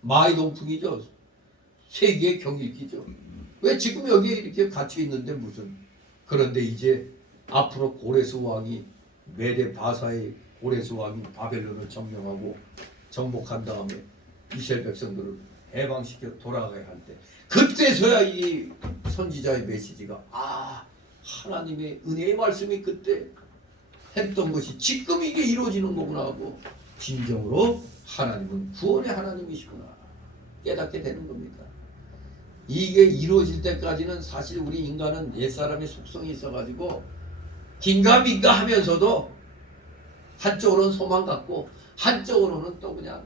마이동풍이죠. 세계의 경일기죠. 왜 지금 여기에 이렇게 갇혀 있는데 무슨. 그런데 이제 앞으로 고레스 왕이 메데 바사의 고레스 왕이 바벨론을 점령하고 정복한 다음에 이스라엘 백성들을 해방시켜 돌아가야 할 때 그때서야 이 선지자의 메시지가 하나님의 은혜의 말씀이 그때 했던 것이 지금 이게 이루어지는 거구나 하고 진정으로 하나님은 구원의 하나님이시구나 깨닫게 되는 겁니다. 이게 이루어질 때까지는 사실 우리 인간은 옛사람의 속성이 있어가지고 긴가민가 하면서도 한쪽으로는 소망 갖고 한쪽으로는 또 그냥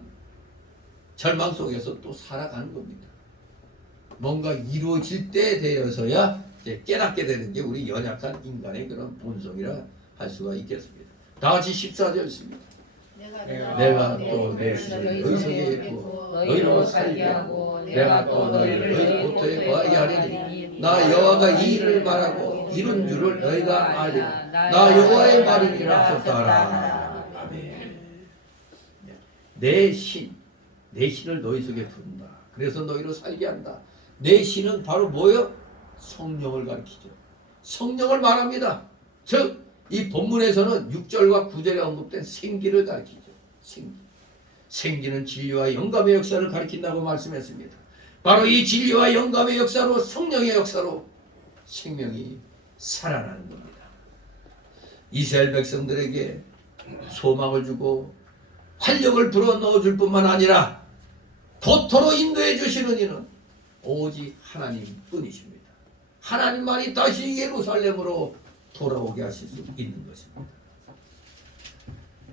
절망 속에서 또 살아가는 겁니다. 뭔가 이루어질 때 되어서야 이제 깨닫게 되는 게 우리 연약한 인간의 그런 본성이라 할 수가 있겠습니다. 다 같이 14절 있습니다. 내가 또 내 신을 너희 속에 있고 너희로 살게 하고 내가 또 너희를 너희 고토에 거하게 하리니 나 여호와가 이 일을 말하고 이룬 줄을 너희가 알리라. 나 여호와의 말이니라 하셨다라. 아멘. 내 신을 너희 속에 둔다. 그래서 너희로 살게 한다. 내 신은 바로 뭐요? 성령을 가리키죠. 성령을 말합니다. 즉 이 본문에서는 6절과 9절에 언급된 생기를 가리키죠. 생기는 진리와 영감의 역사를 가리킨다고 말씀했습니다. 바로 이 진리와 영감의 역사로 성령의 역사로 생명이 살아나는 겁니다. 이스라엘 백성들에게 소망을 주고 활력을 불어넣어 줄 뿐만 아니라 도토로 인도해 주시는 이는 오직 하나님 뿐이십니다. 하나님만이 다시 예루살렘으로 돌아오게 하실 수 있는 것입니다.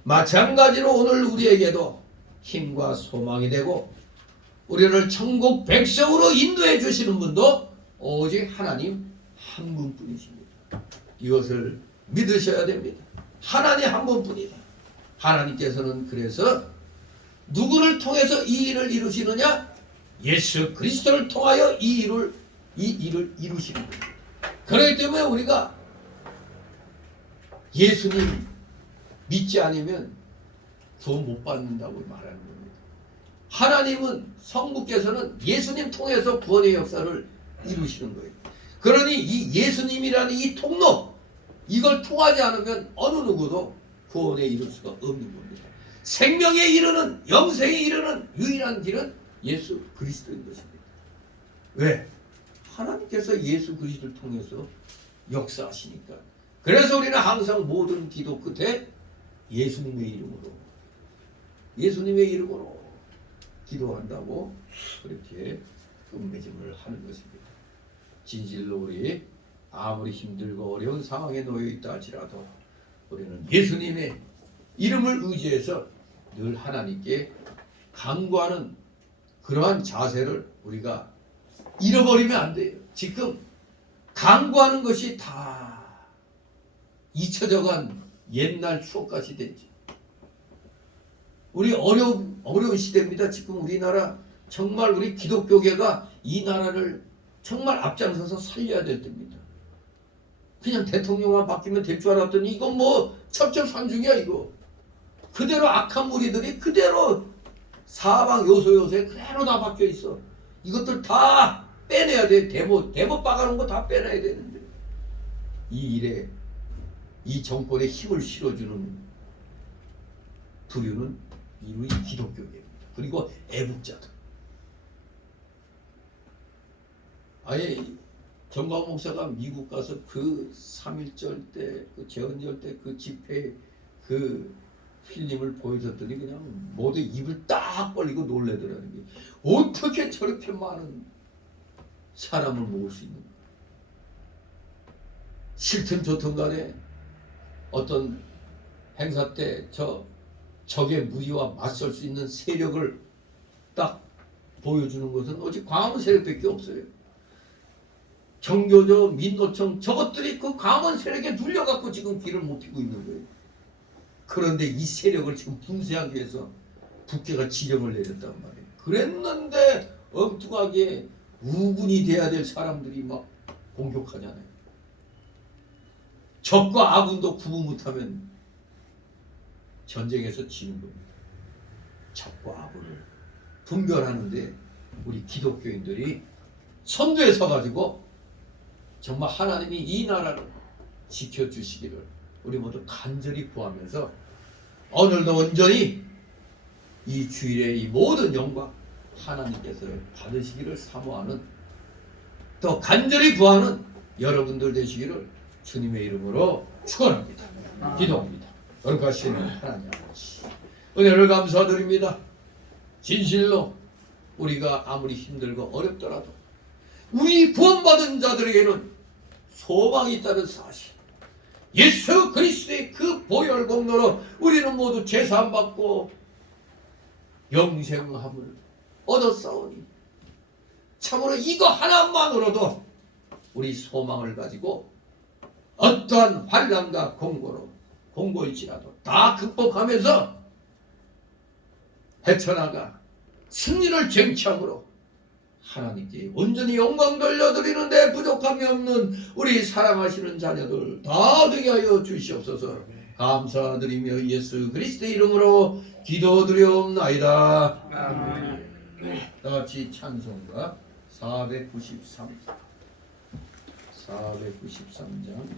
마찬가지로 오늘 우리에게도 힘과 소망이 되고 우리를 천국 백성으로 인도해 주시는 분도 오직 하나님 한 분뿐이십니다. 이것을 믿으셔야 됩니다. 하나님 한 분뿐이다. 하나님께서는 그래서 누구를 통해서 이 일을 이루시느냐? 예수 그리스도를 통하여 이 일을 이루시는 겁니다. 그렇기 때문에 우리가 예수님 믿지 않으면 구원 못 받는다고 말하는 겁니다. 하나님은 성부께서는 예수님 통해서 구원의 역사를 이루시는 거예요. 그러니 이 예수님이라는 이 통로, 이걸 통하지 않으면 어느 누구도 구원에 이룰 수가 없는 겁니다. 생명에 이르는, 영생에 이르는 유일한 길은 예수 그리스도인 것입니다. 왜? 하나님께서 예수 그리스도를 통해서 역사하시니까. 그래서 우리는 항상 모든 기도 끝에 예수님의 이름으로 기도한다고 그렇게 끝맺음을 하는 것입니다. 진실로 우리 아무리 힘들고 어려운 상황에 놓여 있다 할지라도 우리는 예수님의 이름을 의지해서 늘 하나님께 간구하는 그러한 자세를 우리가 잃어버리면 안 돼요. 지금 간구하는 것이 다 잊혀져간 옛날 추억같이 됐죠. 우리 어려운 시대입니다. 지금 우리나라 정말 우리 기독교계가 이 나라를 정말 앞장서서 살려야 될 때입니다. 그냥 대통령만 바뀌면 될 줄 알았더니 이건 뭐 첩첩산중이야 이거. 그대로 악한 무리들이 그대로 사방 요소요소에 그대로 다 박혀 있어. 이것들 다 빼내야 돼. 대못 박아놓은 거 다 빼내야 되는데 이 일에 이 정권에 힘을 실어주는 부류는 이루이 기독교계입니다. 그리고 애국자들. 아예 정광 목사가 미국 가서 그 3.1절 때, 그 재헌절 때 그 집회 그 필름을 보여줬더니 그냥 모두 입을 딱 벌리고 놀래더라는 게 어떻게 저렇게 많은 사람을 모을 수 있는가. 싫든 좋든 간에 어떤 행사 때 적의 무리와 맞설 수 있는 세력을 딱 보여주는 것은 오직 광화문 세력밖에 없어요. 정교조, 민노총 저것들이 그 광화문 세력에 눌려갖고 지금 길을 못 피고 있는 거예요. 그런데 이 세력을 지금 분쇄하기 위해서 국회가 지령을 내렸단 말이에요. 그랬는데 엉뚱하게 우군이 돼야 될 사람들이 막 공격하잖아요. 적과 아군도 구분 못하면 전쟁에서 지는 겁니다. 적과 아군을 분별하는데 우리 기독교인들이 선두에 서가지고 정말 하나님이 이 나라를 지켜주시기를 우리 모두 간절히 구하면서 오늘도 온전히 이 주일의 이 모든 영광 하나님께서 받으시기를 사모하는 또 간절히 구하는 여러분들 되시기를 주님의 이름으로 축원합니다. 기도합니다. 거룩하신 하나님 아버지, 은혜를 감사드립니다. 진실로 우리가 아무리 힘들고 어렵더라도 우리 구원받은 자들에게는 소망이 있다는 사실, 예수 그리스도의 그 보혈 공로로 우리는 모두 제사함받고 영생함을 얻었사오니 참으로 이거 하나만으로도 우리 소망을 가지고 어떠한 환난과 공고일지라도 다 극복하면서 헤쳐나가 승리를 쟁취함으로 하나님께 온전히 영광 돌려드리는데 부족함이 없는 우리 사랑하시는 자녀들 다 되게 하여 주시옵소서. 감사드리며 예수 그리스도의 이름으로 기도드려옵나이다. 다 같이 찬송가 493장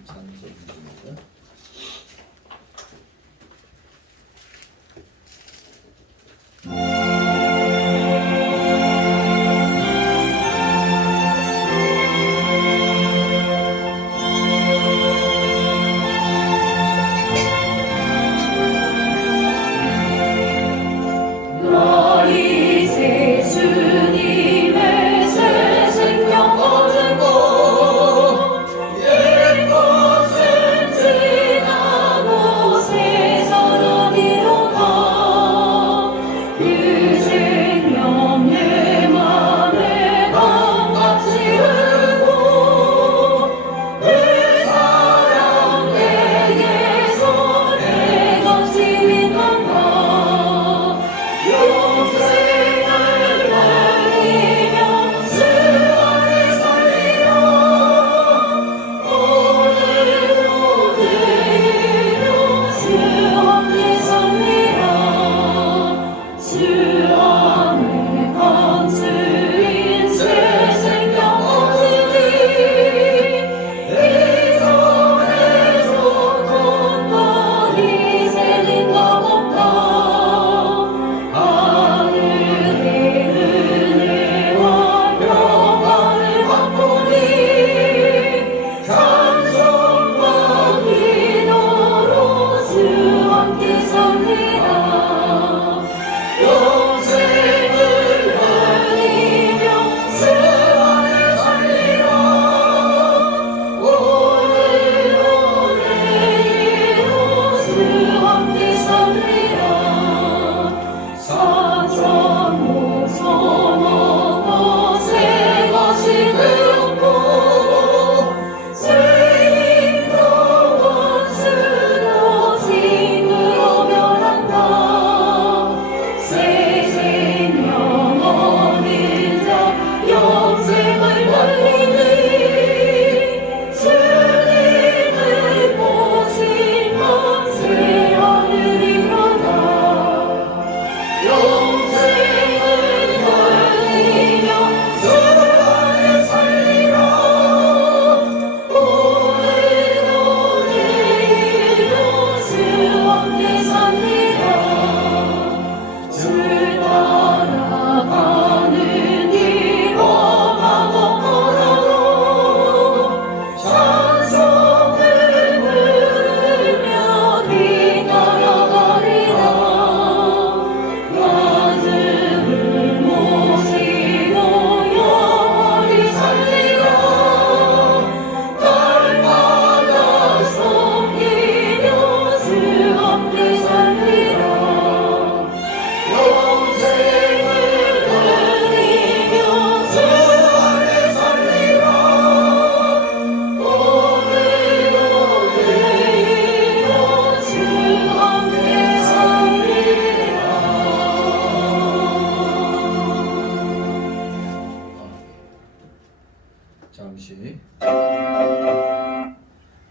찬송입니다. 주님의 새 생명 얻은 곳 옛 것은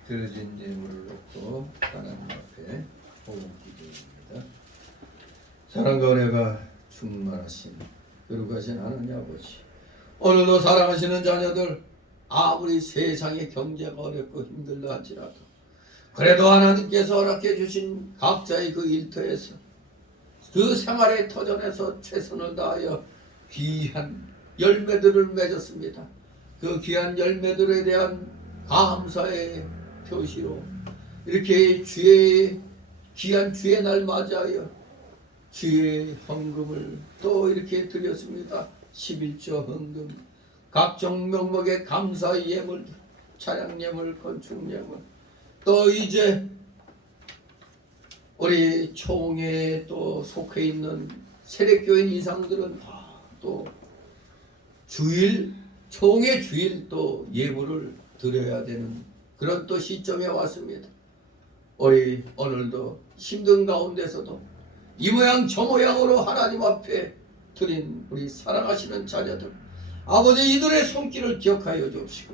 드려진 예물을 놓고 하나님 앞에 호흡기도입니다. 사랑과 은혜가 충만하신 거룩하신 하나님 아버지, 오늘도 사랑하시는 자녀들 아무리 세상의 경제가 어렵고 힘들다 할지라도 그래도 하나님께서 허락해 주신 각자의 그 일터에서 그 생활의 터전에서 최선을 다하여 귀한 열매들을 맺었습니다. 그 귀한 열매들에 대한 감사의 표시로 이렇게 주의 귀한 주의 날 맞이하여 주의 헌금을 또 이렇게 드렸습니다. 11조 헌금, 각종 명목의 감사 예물, 찬양 예물, 건축 예물, 또 이제 우리 총회에 또 속해 있는 세례교인 이상들은 다 또 주일 총회 주일 또 예물을 드려야 되는 그런 또 시점에 왔습니다. 우리 오늘도 힘든 가운데서도 이 모양 저 모양으로 하나님 앞에 드린 우리 사랑하시는 자녀들, 아버지 이들의 손길을 기억하여 주시고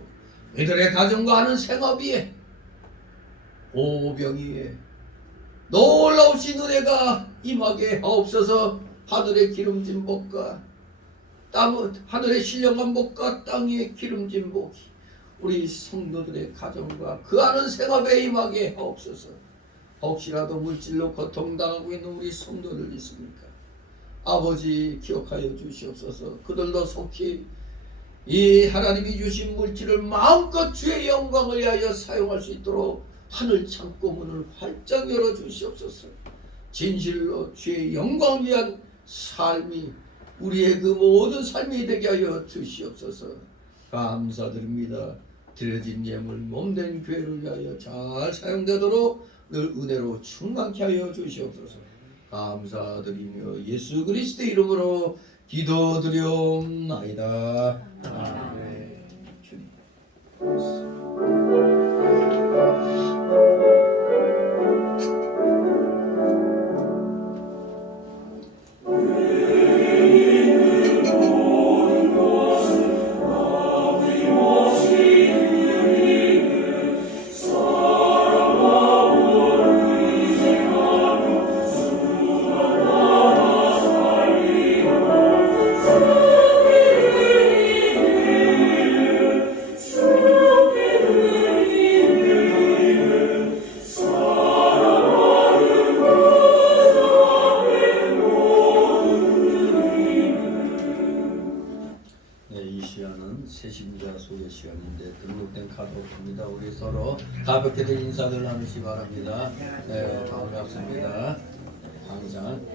이들의 가정과 하는 생업 위에 오병 위에 놀라우신 은혜가 임하게 하옵소서. 하늘의 기름진 복과 하늘의 신령한 복과 땅 위에 기름진 복이 우리 성도들의 가정과 그 하는 생업에 임하게 하옵소서. 혹시라도 물질로 고통당하고 있는 우리 성도들 있습니까? 아버지 기억하여 주시옵소서. 그들도 속히 이 하나님이 주신 물질을 마음껏 주의 영광을 위하여 사용할 수 있도록 하늘 창고문을 활짝 열어 주시옵소서. 진실로 주의 영광 위한 삶이 우리의 그 모든 삶이 되게 하여 주시옵소서. 감사드립니다. 드려진 예물 몸된 교회를 위하여 잘 사용되도록 늘 은혜로 충만케 하여 주시옵소서. 감사드리며 예수 그리스도 이름으로 기도드리옵나이다. 아멘. 주님. 소개 시간인데 등록된 카드 없습니다. 우리 서로 가볍게들 인사들 나누시 바랍니다. 네, 반갑습니다. 항상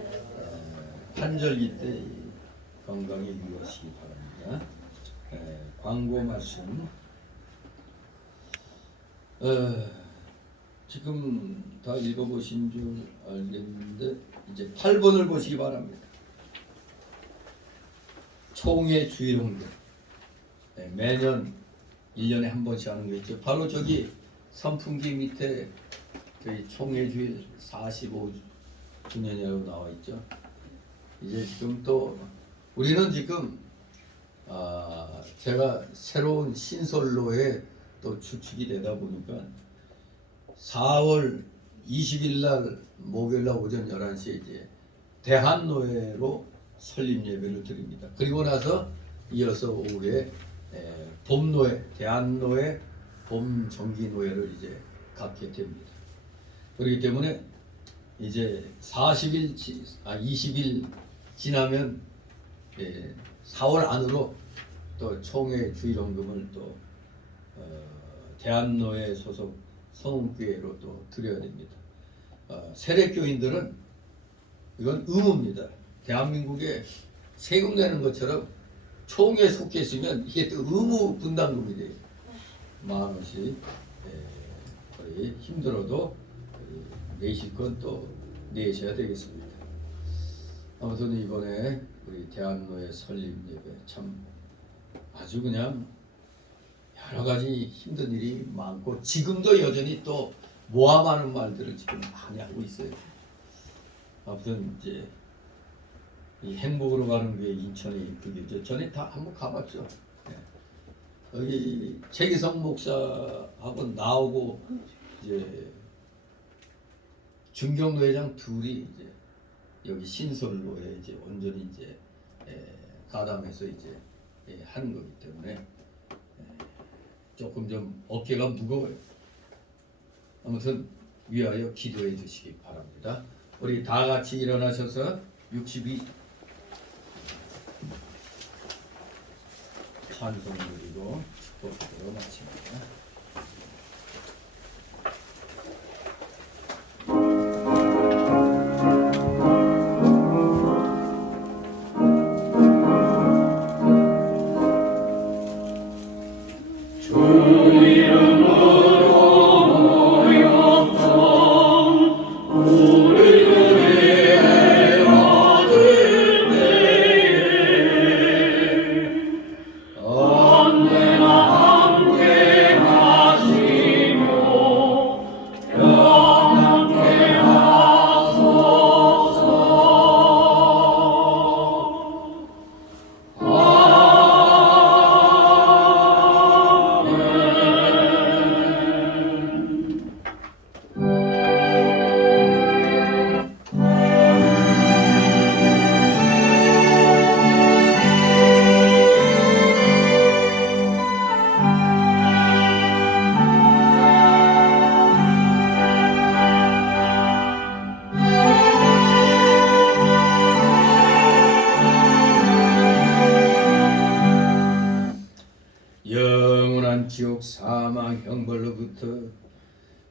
환절기 때 건강에 유의하시기 바랍니다. 광고 말씀. 지금 다 읽어보신 줄 알겠는데 이제 8번을 보시기 바랍니다. 총회 주일홍대. 매년 1년에 한 번씩 하는 거 있죠. 바로 저기 선풍기 밑에 저희 총회 주일 45주년이라고 나와 있죠. 이제 지금 또 우리는 지금 제가 새로운 신설로에 또 주축이 되다 보니까 4월 20일 날 목요일 날 오전 11시에 이제 대한노회로 설립 예배를 드립니다. 그리고 나서 이어서 오후에 봄노회, 대한노회, 봄정기노회를 이제 갖게 됩니다. 그렇기 때문에 이제 20일 지나면 4월 안으로 또 총회 주일헌금을 또 대한노회 소속 성교회로 또 드려야 됩니다. 세례교인들은 이건 의무입니다. 대한민국에 세금 내는 것처럼 총회에 속해 있으면 이게 또 의무 분담금이 돼요. 10,000원씩 거의 힘들어도 내실 건 또 내셔야 되겠습니다. 아무튼 이번에 우리 대한노회 설립 예배 참 아주 그냥 여러 가지 힘든 일이 많고 지금도 여전히 또 모함하는 말들을 지금 많이 하고 있어요. 아무튼 이제 이 행복으로 가는 게 인천에 이쁘게 전에 다 한번 가봤죠. 여기 최기성 목사하고 나오고 이제 중경로 회장 둘이 이제 여기 신솔로에 이제 온전히 이제 가담해서 이제 하는 거기 때문에 조금 좀 어깨가 무거워요. 아무튼 위하여 기도해 주시기 바랍니다. 우리 다 같이 일어나셔서 62 찬송 드리고 축복으로 마칩니다. 영원한 지옥 사망 형벌로부터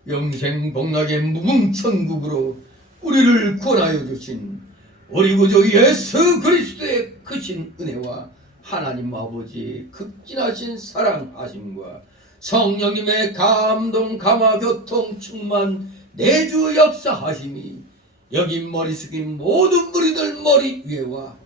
영생 복락의 무궁천국으로 우리를 구원하여 주신 우리 구주 예수 그리스도의 크신 은혜와 하나님 아버지의 극진하신 사랑하심과 성령님의 감동 감화 교통 충만 내주 역사하심이 여기 머리 숙인 모든 무리들 머리 위에와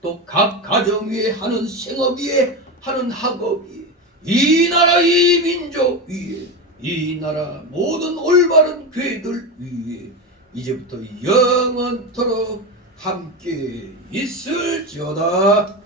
또 각 가정 위에 하는 생업 위에 하는 학업 위에 이 나라 이 민족 위에 이 나라 모든 올바른 교회들 위에 이제부터 영원토록 함께 있을지어다.